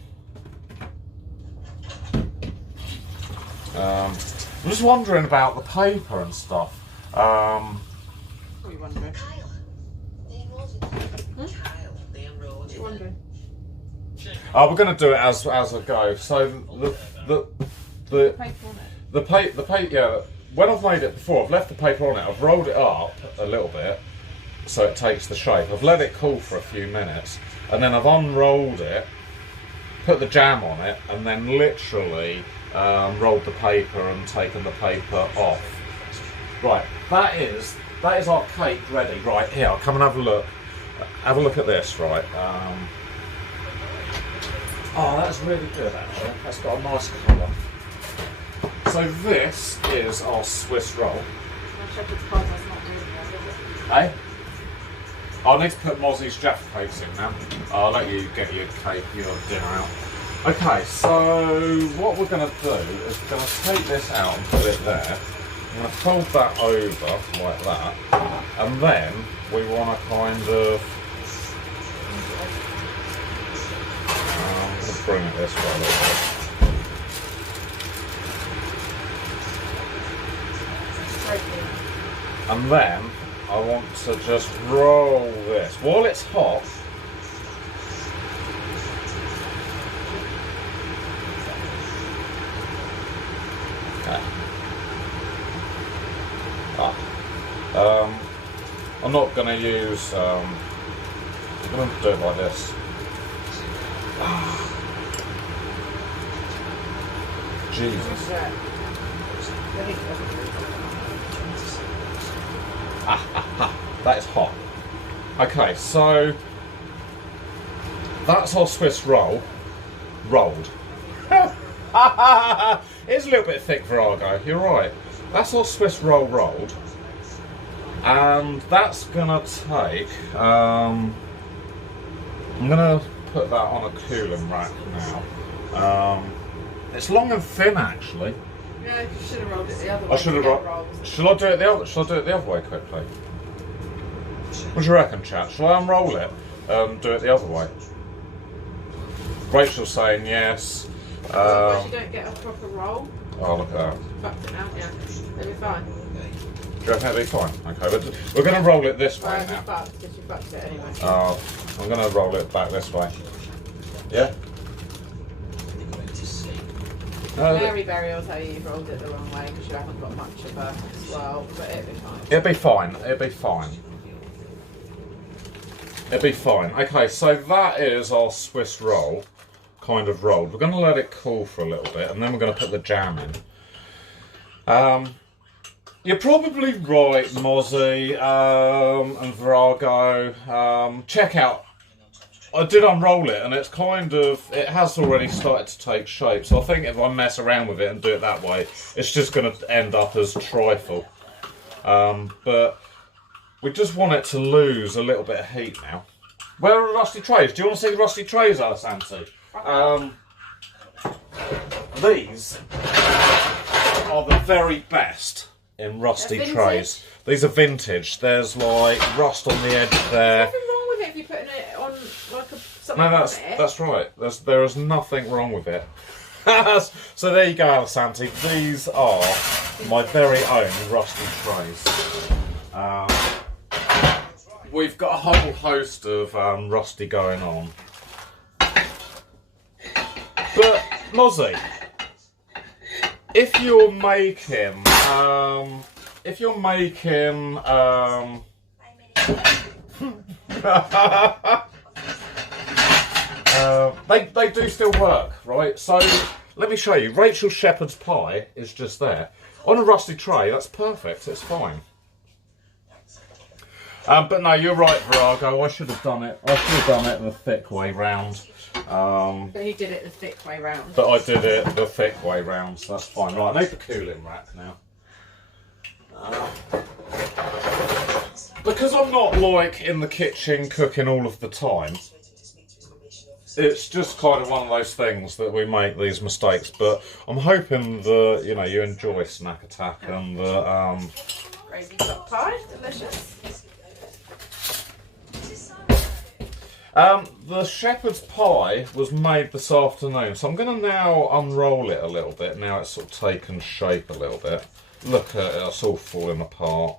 I'm just wondering about the paper and stuff. What are you wondering? What are you wondering? We're going to do it as I go. So the paper, yeah. When I've made it before, I've left the paper on it. I've rolled it up a little bit so it takes the shape. I've let it cool for a few minutes, and then I've unrolled it, put the jam on it, and then literally rolled the paper and taken the paper off. Right, that is our cake ready. Right, here, I'll come and have a look. Have a look at this, right. Oh, that's really good actually. That's got a nice colour. So this is our Swiss roll. Hey? I need to put Mozzie's Jaffa cakes in now. I'll let you get your cake, your dinner out. Okay, so what we're going to do is we're going to take this out and put it there. I'm going to fold that over like that, and then we want to kind of let's bring it this way a little bit. And then I want to just roll this while it's hot. Okay. I'm not going to use. I'm going to do it like this. Jesus. That is hot. Okay, so that's our Swiss roll rolled. It's a little bit thick, Vrago. You're right. That's our Swiss roll rolled, and that's gonna take. I'm gonna put that on a cooling rack now. It's long and thin, actually. Yeah, you should have rolled it the other way. I should have rolled. Shall I do it the other? Shall I do it the other way quickly? What do you reckon, chat? Shall I unroll it? Do it the other way. Rachel's saying yes. Otherwise you don't get a proper roll. Oh, look at that. Fucked it out, yeah. It'll be fine. Do you reckon it'll be fine? Okay, but we're going to roll it this way Well, now. you fucked, because you fucked it anyway. Oh, I'm going to roll it back this way. Yeah? Very will tell you you've rolled it the wrong way because you haven't got much of a swirl, but it'll be fine. It'll be fine. It'll be fine. It'll be fine. Okay, so that is our Swiss roll, kind of rolled. We're going to let it cool for a little bit, and then we're going to put the jam in. You're probably right, Mozzie and Virago. Check out. I did unroll it, and it's kind of, it has already started to take shape. So I think if I mess around with it and do it that way, it's just going to end up as trifle. But we just want it to lose a little bit of heat now. Where are the rusty trays? Do you want to see the rusty trays, Alisanti? These are the very best in rusty trays. These are vintage. There's like rust on the edge there. Nothing wrong with it if you're putting it on like something. No, that's right. There is nothing wrong with it. So there you go, Alisanti. These are my very own rusty trays. We've got a whole host of rusty going on. But Mozzie, if you're making they do still work, right? So let me show you. Rachel's shepherd's pie is just there on a rusty tray. That's perfect. It's fine. But no, you're right, Virago. I should have done it. I should have done it the thick way round. But he did it the thick way round. But I did it the thick way round, so that's fine. Right, I need the cooling rack now. Because I'm not like in the kitchen cooking all of the time, it's just kind of one of those things that we make these mistakes. But I'm hoping that you enjoy Snack Attack and that Gravy chopped pie, delicious. The shepherd's pie was made this afternoon, so I'm going to now unroll it a little bit. Now it's sort of taken shape a little bit. Look at it, it's all falling apart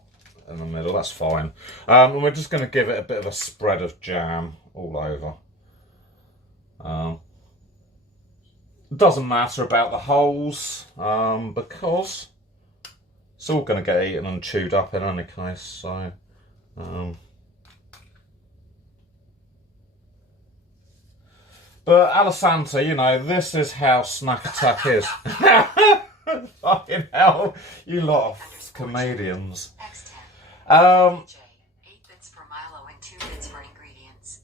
in the middle. That's fine. And we're just going to give it a bit of a spread of jam all over. Doesn't matter about the holes because it's all going to get eaten and chewed up in any case. So. But Alisanti, this is how Snack Attack is. Fucking hell, you lot of comedians. 8 bits for Milo and 2 bits for ingredients.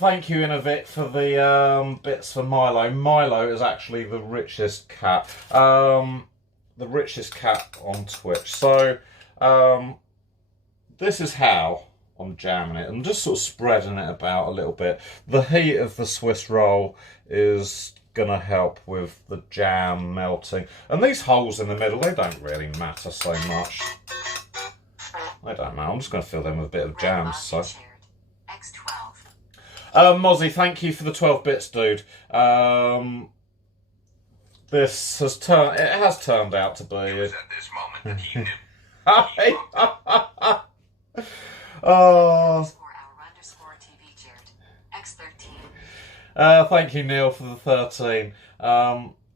Thank you, Innovit, for the bits for Milo. Milo is actually the richest cat. The richest cat on Twitch. So, this is how I'm jamming it. I'm just sort of spreading it about a little bit. The heat of the Swiss roll is going to help with the jam melting. And these holes in the middle, they don't really matter so much. They don't matter. I'm just going to fill them with a bit of jam. So, Mozzie, thank you for the 12 bits, dude. This has turned out to be. It was at this moment that he knew. Oh. Thank you, Neil, for the 13.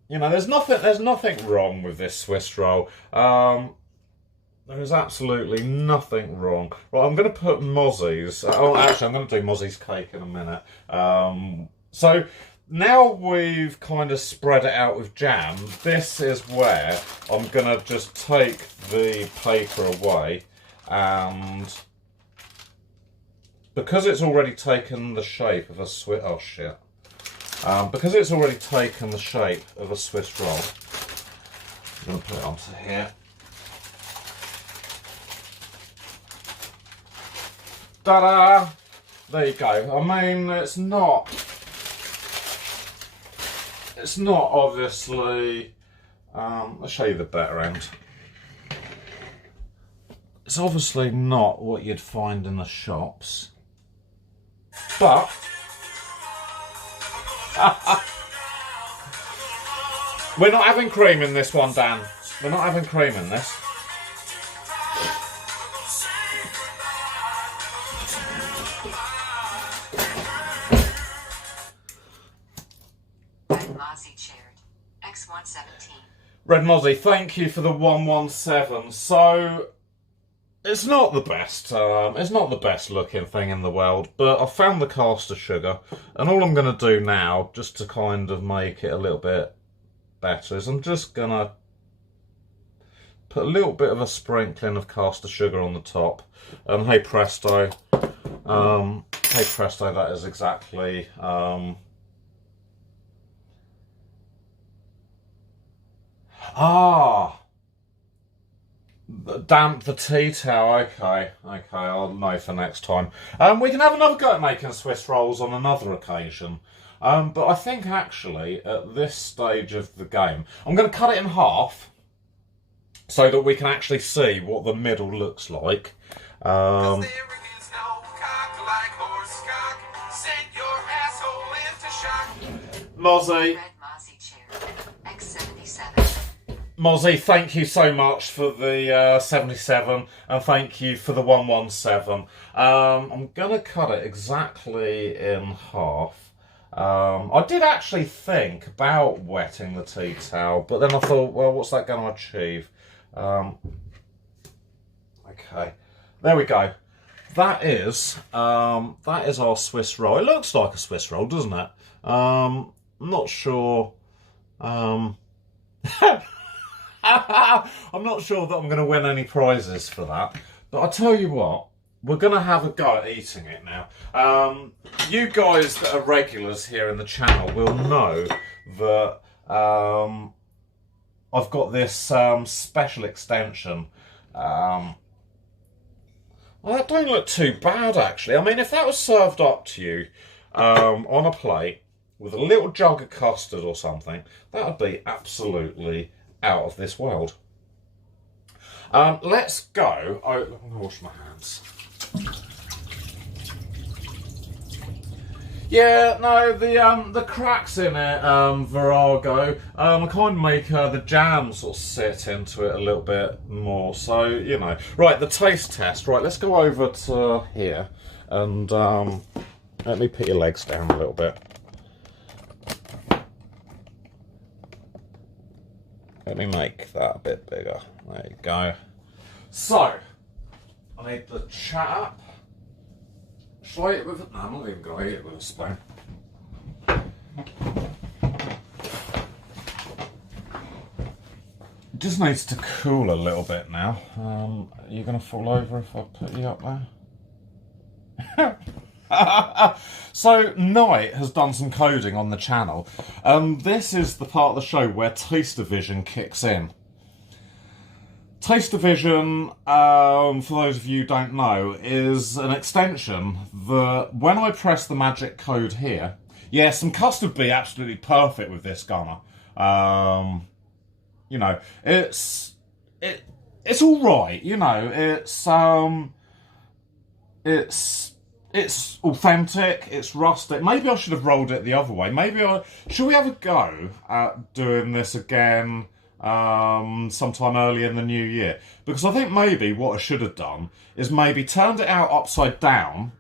There's nothing wrong with this Swiss roll. There is absolutely nothing wrong. Right, I'm going to put Mozzie's. Actually, I'm going to do Mozzie's cake in a minute. So now we've kind of spread it out with jam. This is where I'm going to just take the paper away and. Because it's already taken the shape of a Swiss... Oh, shit. Because it's already taken the shape of a Swiss roll, I'm going to put it onto here. Ta-da! There you go. I mean, it's not obviously... I'll show you the better end. It's obviously not what you'd find in the shops. But We're not having cream in this one, Dan. We're not having cream in this. Red Mozzie shared. X117. Red Mozzie, thank you for the 117. So, it's not the best. It's not the best looking thing in the world, but I found the caster sugar, and all I'm going to do now, just to kind of make it a little bit better, is I'm just going to put a little bit of a sprinkling of caster sugar on the top. And hey presto, that is exactly damp the tea towel. Okay, I'll know for next time. We can have another go at making Swiss rolls on another occasion. But I think actually at this stage of the game, I'm going to cut it in half so that we can actually see what the middle looks like. Mozzie. Red Mozzie shared. X77. Mozzie, thank you so much for the 77, and thank you for the 117. I'm going to cut it exactly in half. I did actually think about wetting the tea towel, but then I thought, well, what's that going to achieve? Okay, there we go. That is our Swiss roll. It looks like a Swiss roll, doesn't it? I'm not sure. I'm not sure that I'm going to win any prizes for that, but I tell you what, we're going to have a go at eating it now. You guys that are regulars here in the channel will know that I've got this special extension. Well, that don't look too bad, actually. I mean, if that was served up to you on a plate with a little jug of custard or something, that would be absolutely out of this world. Let's go. I'm going to wash my hands. Yeah, no, the cracks in it, Virago, I kind of make the jam sort of sit into it a little bit more, so, you know. Right, the taste test. Right, let's go over to here, and let me put your legs down a little bit. Let me make that a bit bigger. There you go. So, I need the chap. Shall I eat it with it? No, I'm not even going to eat it with a spoon. It just needs to cool a little bit now. Are you going to fall over if I put you up there? So, Knight has done some coding on the channel. This is the part of the show where Taste-O-Vision kicks in. Taste-O-Vision, for those of you who don't know, is an extension that when I press the magic code here, yeah, some custard would be absolutely perfect with this gunner. You know, it's all right. You know, it's authentic. It's rustic. Maybe I should have rolled it the other way. Should we have a go at doing this again? Sometime early in the new year, because I think maybe what I should have done is maybe turned it out upside down,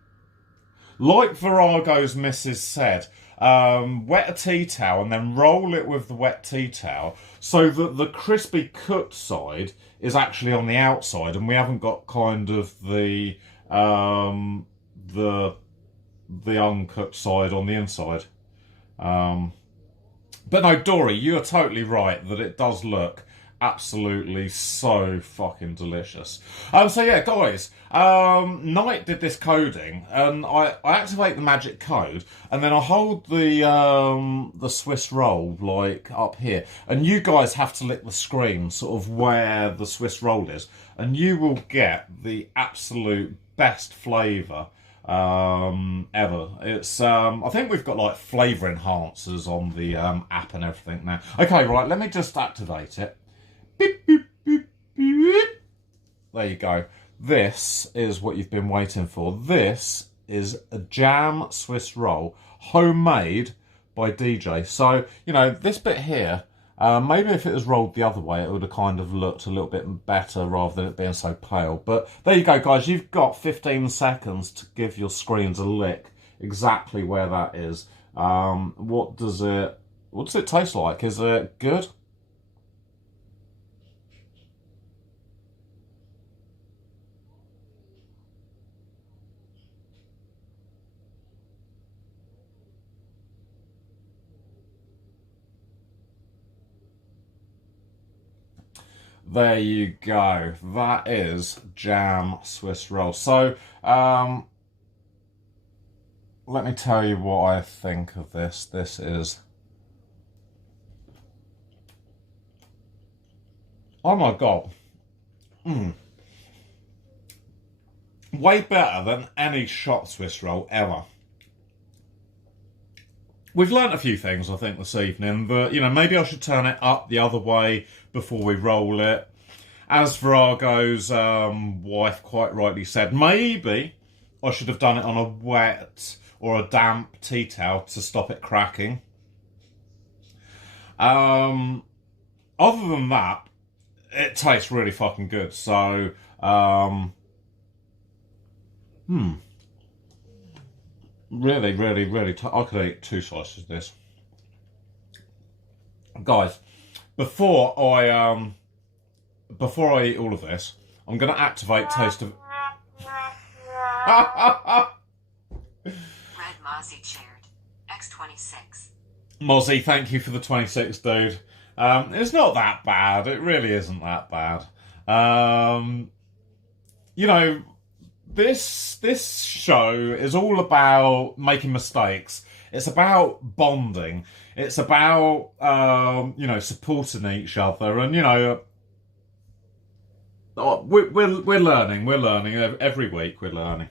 like Virago's missus said, wet a tea towel and then roll it with the wet tea towel so that the crispy cooked side is actually on the outside and we haven't got kind of the uncooked side on the inside. But no, Dory, you are totally right that it does look absolutely so fucking delicious. So yeah, guys, Knight did this coding, and I activate the magic code, and then I hold the Swiss roll like up here, and you guys have to lick the screen sort of where the Swiss roll is, and you will get the absolute best flavour ever. It's I think we've got like flavour enhancers on the app and everything now. Okay, right, let me just activate it. Beep, beep, beep, beep. There you go. This is what you've been waiting for. This is a jam Swiss roll, homemade by DJ. So, you know, this bit here, maybe if it was rolled the other way, it would have kind of looked a little bit better rather than it being so pale. But there you go, guys. You've got 15 seconds to give your screens a lick exactly where that is. What does it taste like? Is it good? There you go. That is jam Swiss roll. So, let me tell you what I think of this. This is... oh my God. Way better than any shop Swiss roll ever. We've learnt a few things, I think, this evening, but, you know, maybe I should turn it up the other way before we roll it. As Virago's wife quite rightly said, maybe I should have done it on a wet or a damp tea towel to stop it cracking. Other than that, it tastes really fucking good. So, really, really, really, I could eat 2 slices of this. Guys, before I eat all of this, I'm going to activate taste of... Red Mozzie shared. X26. Mozzie, thank you for the 26, dude. It's not that bad. It really isn't that bad. You know, this show is all about making mistakes. It's about bonding. It's about, you know, supporting each other. And, you know, we're learning. We're learning. Every week we're learning.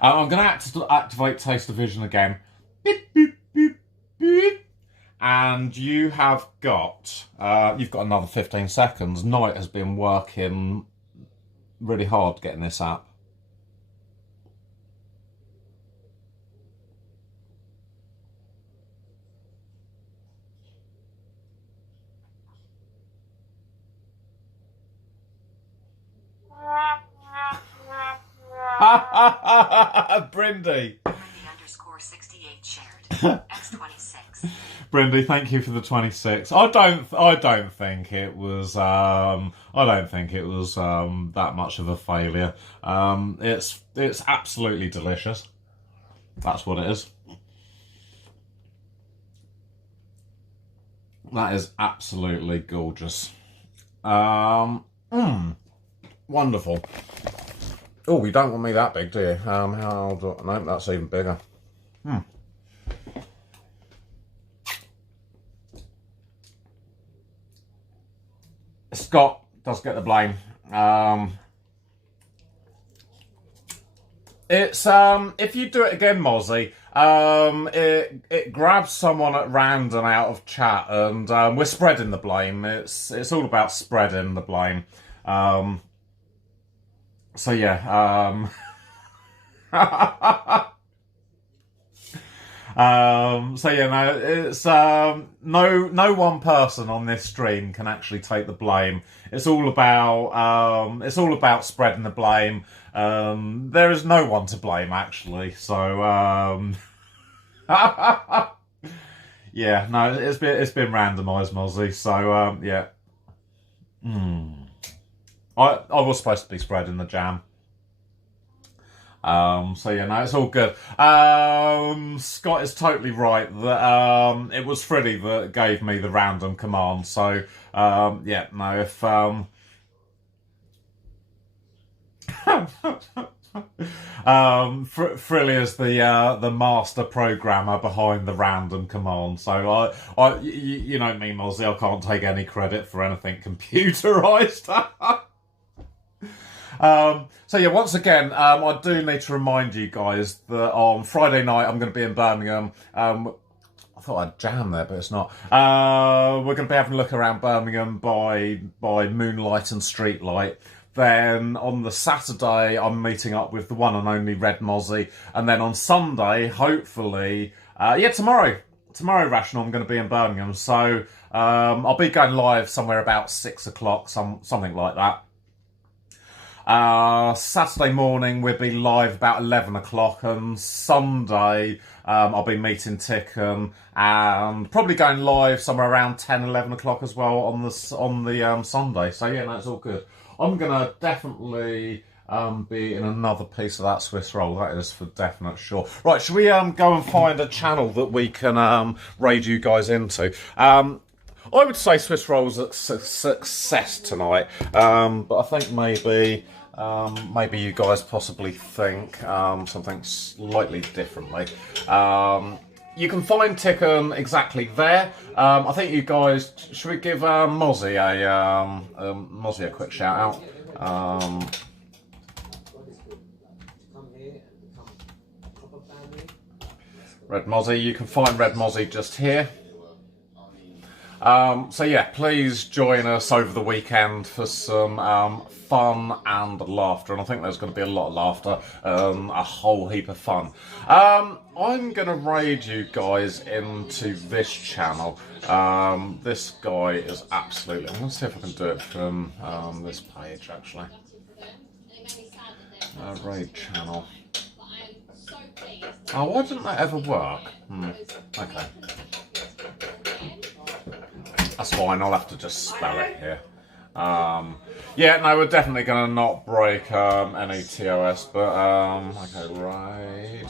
I'm going to activate Taste of Vision again. Beep, beep, beep, beep. And you have got, you've got another 15 seconds. Knight has been working really hard getting this app. Brindy. Brindy_68 shared. X26. Brindy, thank you for the 26. I don't think it was that much of a failure. It's absolutely delicious. That's what it is. That is absolutely gorgeous. Wonderful. Oh, you don't want me that big, do you? No, that's even bigger. Scott does get the blame. It's if you do it again, Mozzie, it grabs someone at random out of chat, and we're spreading the blame. It's all about spreading the blame. So yeah. So yeah, no, it's no one person on this stream can actually take the blame. It's all about spreading the blame. There is no one to blame actually. So yeah, no, it's been randomised, Mozzie. So yeah, I was supposed to be spreading the jam. So yeah, no, it's all good. Scott is totally right that it was Freddy that gave me the random command. So yeah, no, if Frilly is the master programmer behind the random command. So you know me, Mozzie, I can't take any credit for anything computerized. So yeah, once again, I do need to remind you guys that on Friday night I'm going to be in Birmingham. I thought I'd jam there, but it's not. We're going to be having a look around Birmingham by moonlight and streetlight. Then on the Saturday, I'm meeting up with the one and only Red Mozzie. And then on Sunday, hopefully, yeah, tomorrow, Rational, I'm going to be in Birmingham. So I'll be going live somewhere about 6 o'clock, something like that. Saturday morning we'll be live about 11 o'clock, and Sunday I'll be meeting Ticken and probably going live somewhere around 10, 11 o'clock as well on the Sunday. So yeah, that's all good. I'm gonna definitely be in another piece of that Swiss roll, that is for definite sure. Right, should we go and find a channel that we can raid you guys into? I would say Swiss rolls a success tonight, but I think maybe you guys possibly think something slightly differently. You can find Ticken exactly there. I think you guys, should we give Mozzie a quick shout out? Red Mozzie, you can find Red Mozzie just here. So yeah, please join us over the weekend for some fun and laughter, and I think there's going to be a lot of laughter, a whole heap of fun. I'm going to raid you guys into this channel. This guy is absolutely... I'm going to see if I can do it from this page, actually. Raid channel. Oh, why didn't that ever work? Okay. That's fine, I'll have to just spell it here. Yeah, no, we're definitely going to not break any TOS, but, okay, right.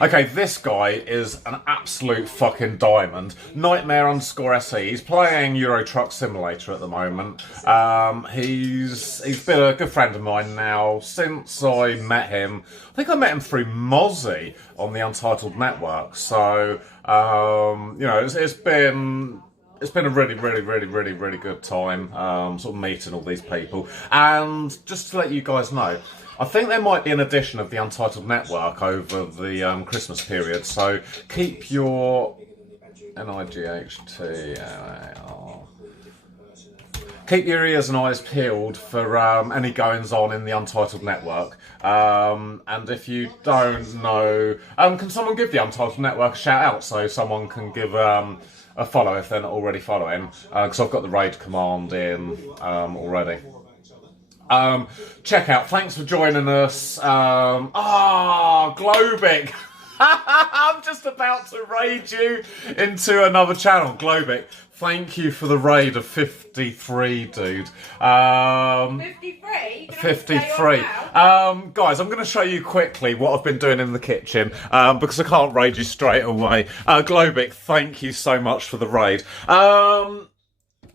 Okay, this guy is an absolute fucking diamond. Nightmare_SE. He's playing Euro Truck Simulator at the moment. He's been a good friend of mine now since I met him. I think I met him through Mozzie on the Untitled Network. So, you know, it's been a really good time, sort of meeting all these people. And just to let you guys know, I think there might be an edition of the Untitled Network over the Christmas period, so keep your NIGHT. Keep your ears and eyes peeled for any goings on in the Untitled Network. And if you don't know, can someone give the Untitled Network a shout out so someone can give a follow if they're not already following? Because I've got the raid command in already. Check out. Thanks for joining us. Globic. I'm just about to raid you into another channel. Globic, thank you for the raid of 53, dude. 53? 53. Guys, I'm going to show you quickly what I've been doing in the kitchen because I can't raid you straight away. Globic, thank you so much for the raid.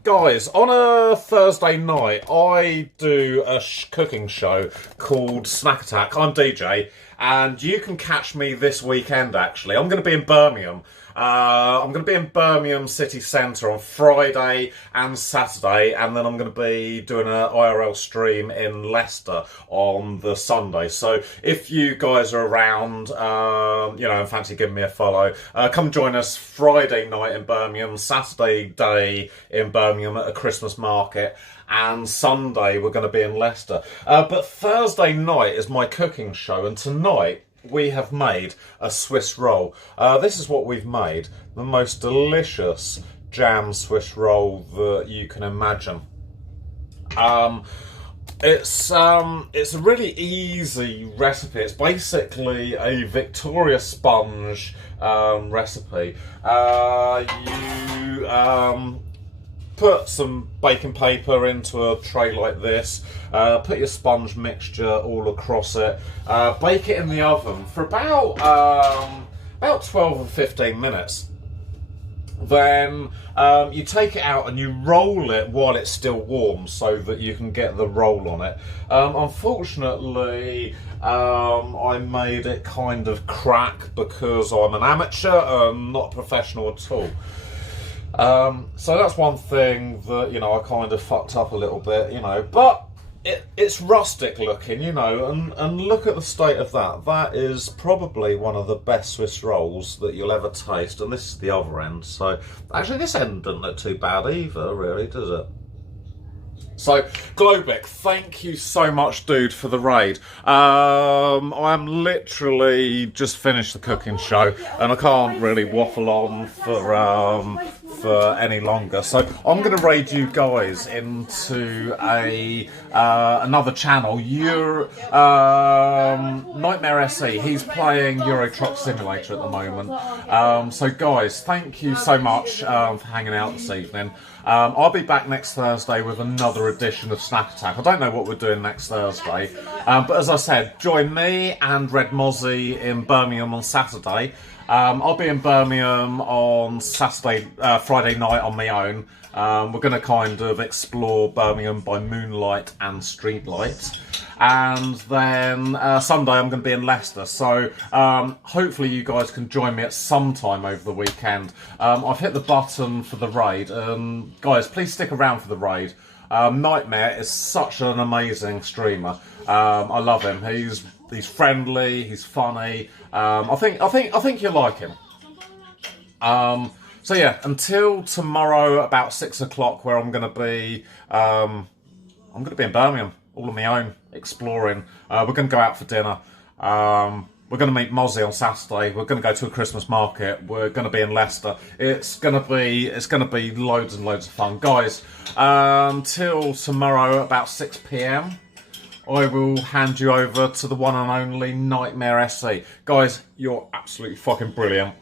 Guys, on a Thursday night, I do a cooking show called Snack Attack. I'm DJ, and you can catch me this weekend, actually. I'm going to be in Birmingham. I'm going to be in Birmingham City Centre on Friday and Saturday, and then I'm going to be doing an IRL stream in Leicester on the Sunday. So if you guys are around, you know, and fancy giving me a follow, come join us Friday night in Birmingham, Saturday day in Birmingham at a Christmas market, and Sunday we're going to be in Leicester. But Thursday night is my cooking show, and tonight we have made a Swiss roll. This is what we've made. The most delicious jam Swiss roll that you can imagine. It's a really easy recipe. It's basically a Victoria sponge recipe. You put some baking paper into a tray like this, put your sponge mixture all across it, bake it in the oven for about 12 or 15 minutes. Then you take it out and you roll it while it's still warm so that you can get the roll on it. Unfortunately, I made it kind of crack because I'm an amateur and not a professional at all. So that's one thing that, you know, I kind of fucked up a little bit, you know, but it's rustic looking, you know, and look at the state of that. That is probably one of the best Swiss rolls that you'll ever taste, and this is the other end. So actually this end doesn't look too bad either, really, does it? So, Globic, thank you so much, dude, for the raid. I'm literally just finished the cooking show, and I can't really waffle on for any longer. So, I'm going to raid you guys into another channel. Nightmare SE. He's playing Euro Truck Simulator at the moment. So, guys, thank you so much for hanging out this evening. I'll be back next Thursday with another edition of Snack Attack. I don't know what we're doing next Thursday, but as I said, join me and Red Mozzie in Birmingham on Saturday. I'll be in Birmingham on Friday night on my own. We're going to kind of explore Birmingham by moonlight and streetlight. And then Sunday I'm going to be in Leicester, so hopefully you guys can join me at some time over the weekend. I've hit the button for the raid, and guys, please stick around for the raid. Nightmare is such an amazing streamer. I love him. He's friendly, he's funny. I think you'll like him. So yeah, until tomorrow about 6 o'clock, where I'm going to be in Birmingham, all on my own, exploring. We're going to go out for dinner. We're going to meet Mozzie on Saturday. We're going to go to a Christmas market. We're going to be in Leicester. It's going to be loads and loads of fun, guys. Till tomorrow about 6 p.m. I will hand you over to the one and only Nightmare SE. Guys, you're absolutely fucking brilliant.